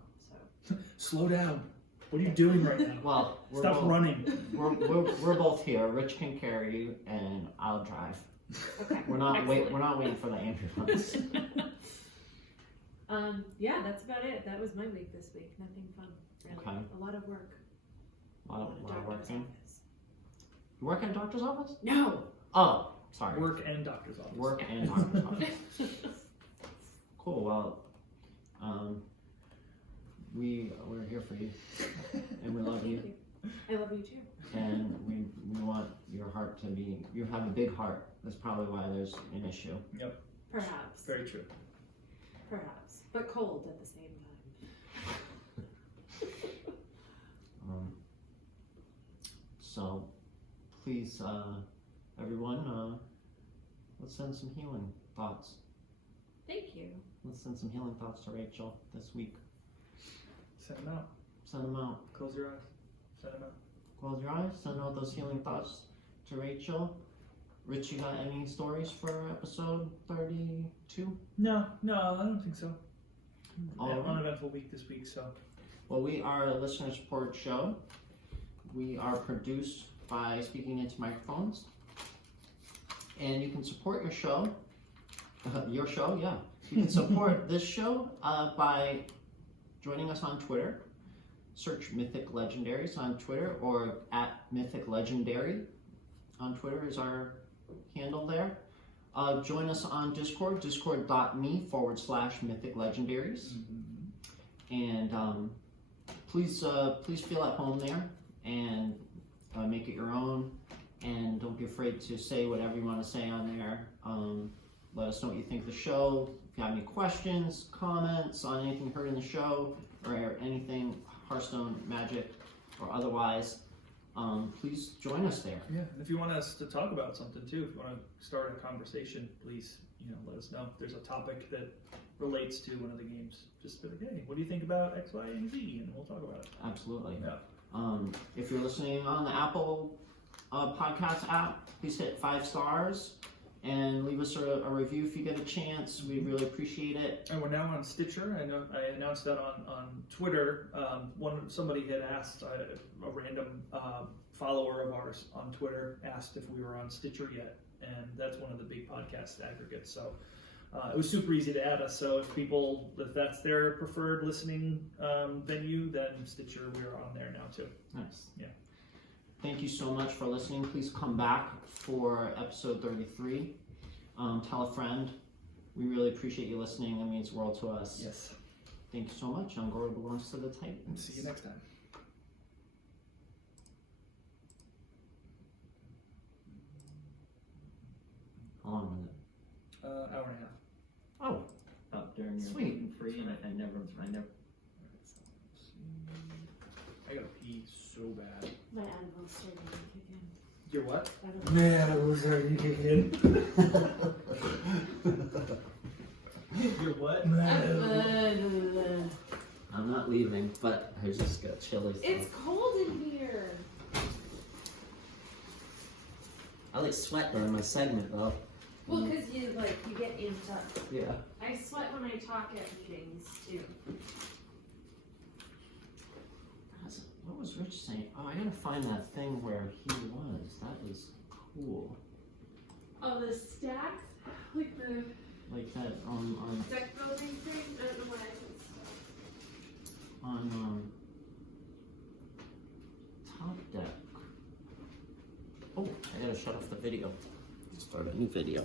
So. Slow down. What are you doing right now? Well, Stop running. We're both here. Rich can carry you, and I'll drive. Okay. We're not Excellent. waiting for the ambulance. Yeah, that's about it. That was my week this week. Nothing fun. Really. Okay. A lot of work. A lot of doctor's working. office. You work in a doctor's office? No. Oh, sorry. Work and doctor's office. Work and doctor's office. Cool. Well, we're here for you, and we love you, I love you too. and we want your heart to be. You have a big heart. That's probably why there's an issue. Perhaps. Very true. Perhaps. But cold at the same time. So, please, everyone, let's send some healing thoughts. Thank you. Let's send some healing thoughts to Rachel this week. Send them out. Send them out. Close your eyes. Send them out. Close your eyes. Send out those healing thoughts to Rachel. Rich, you got any stories for episode 32? No, I don't think so. All right. Uneventful week this week, so. Well, we are a listener support show. We are produced by speaking into microphones. And you can support your show. You can support this show by joining us on Twitter. Search Mythic Legendaries on Twitter or at Mythic Legendary on Twitter is our handle there. Join us on Discord, discord.me/Mythic Legendaries. And please feel at home there and make it your own. And don't be afraid to say whatever you want to say on there. Let us know what you think of the show. If you have any questions, comments on anything you heard in the show, or anything Hearthstone, Magic, or otherwise, please join us there. Yeah, and if you want us to talk about something too, if you want to start a conversation, please, let us know. If there's a topic that relates to one of the games, just be like, hey, what do you think about X, Y, and Z? And we'll talk about it. Absolutely. Yeah. If you're listening on the Apple podcast app, please hit 5 stars and leave us a review if you get a chance. We really appreciate it. And we're now on Stitcher. I know I announced that on Twitter. Somebody had asked, a random follower of ours on Twitter asked if we were on Stitcher yet, and that's one of the big podcast aggregates. So it was super easy to add us. So if that's their preferred listening venue, then Stitcher, we're on there now too. Nice. Yeah. Thank you so much for listening. Please come back for episode 33. Tell a friend. We really appreciate you listening. It means the world to us. Yes. Thank you so much. Angora belongs to the Titans. See you next time. How long was it? Hour and a half. Oh, Up during your Sweet. gluten free, and I never. I gotta pee so bad. My animals starting to kick in. Your what? I don't know. Man, I was already kicking. Your what? I'm not leaving, but I just got chilly. So. It's cold in here. I like sweat during my segment though. Well, because you get amped up. Yeah. I sweat when I talk at meetings too. What was Rich saying? Oh, I gotta find that thing where he was. That is cool. Oh, the stacks? Like the Like that on deck building thing? I don't know why I said stuff. on top deck. Oh, I gotta shut off the video. Start a new video.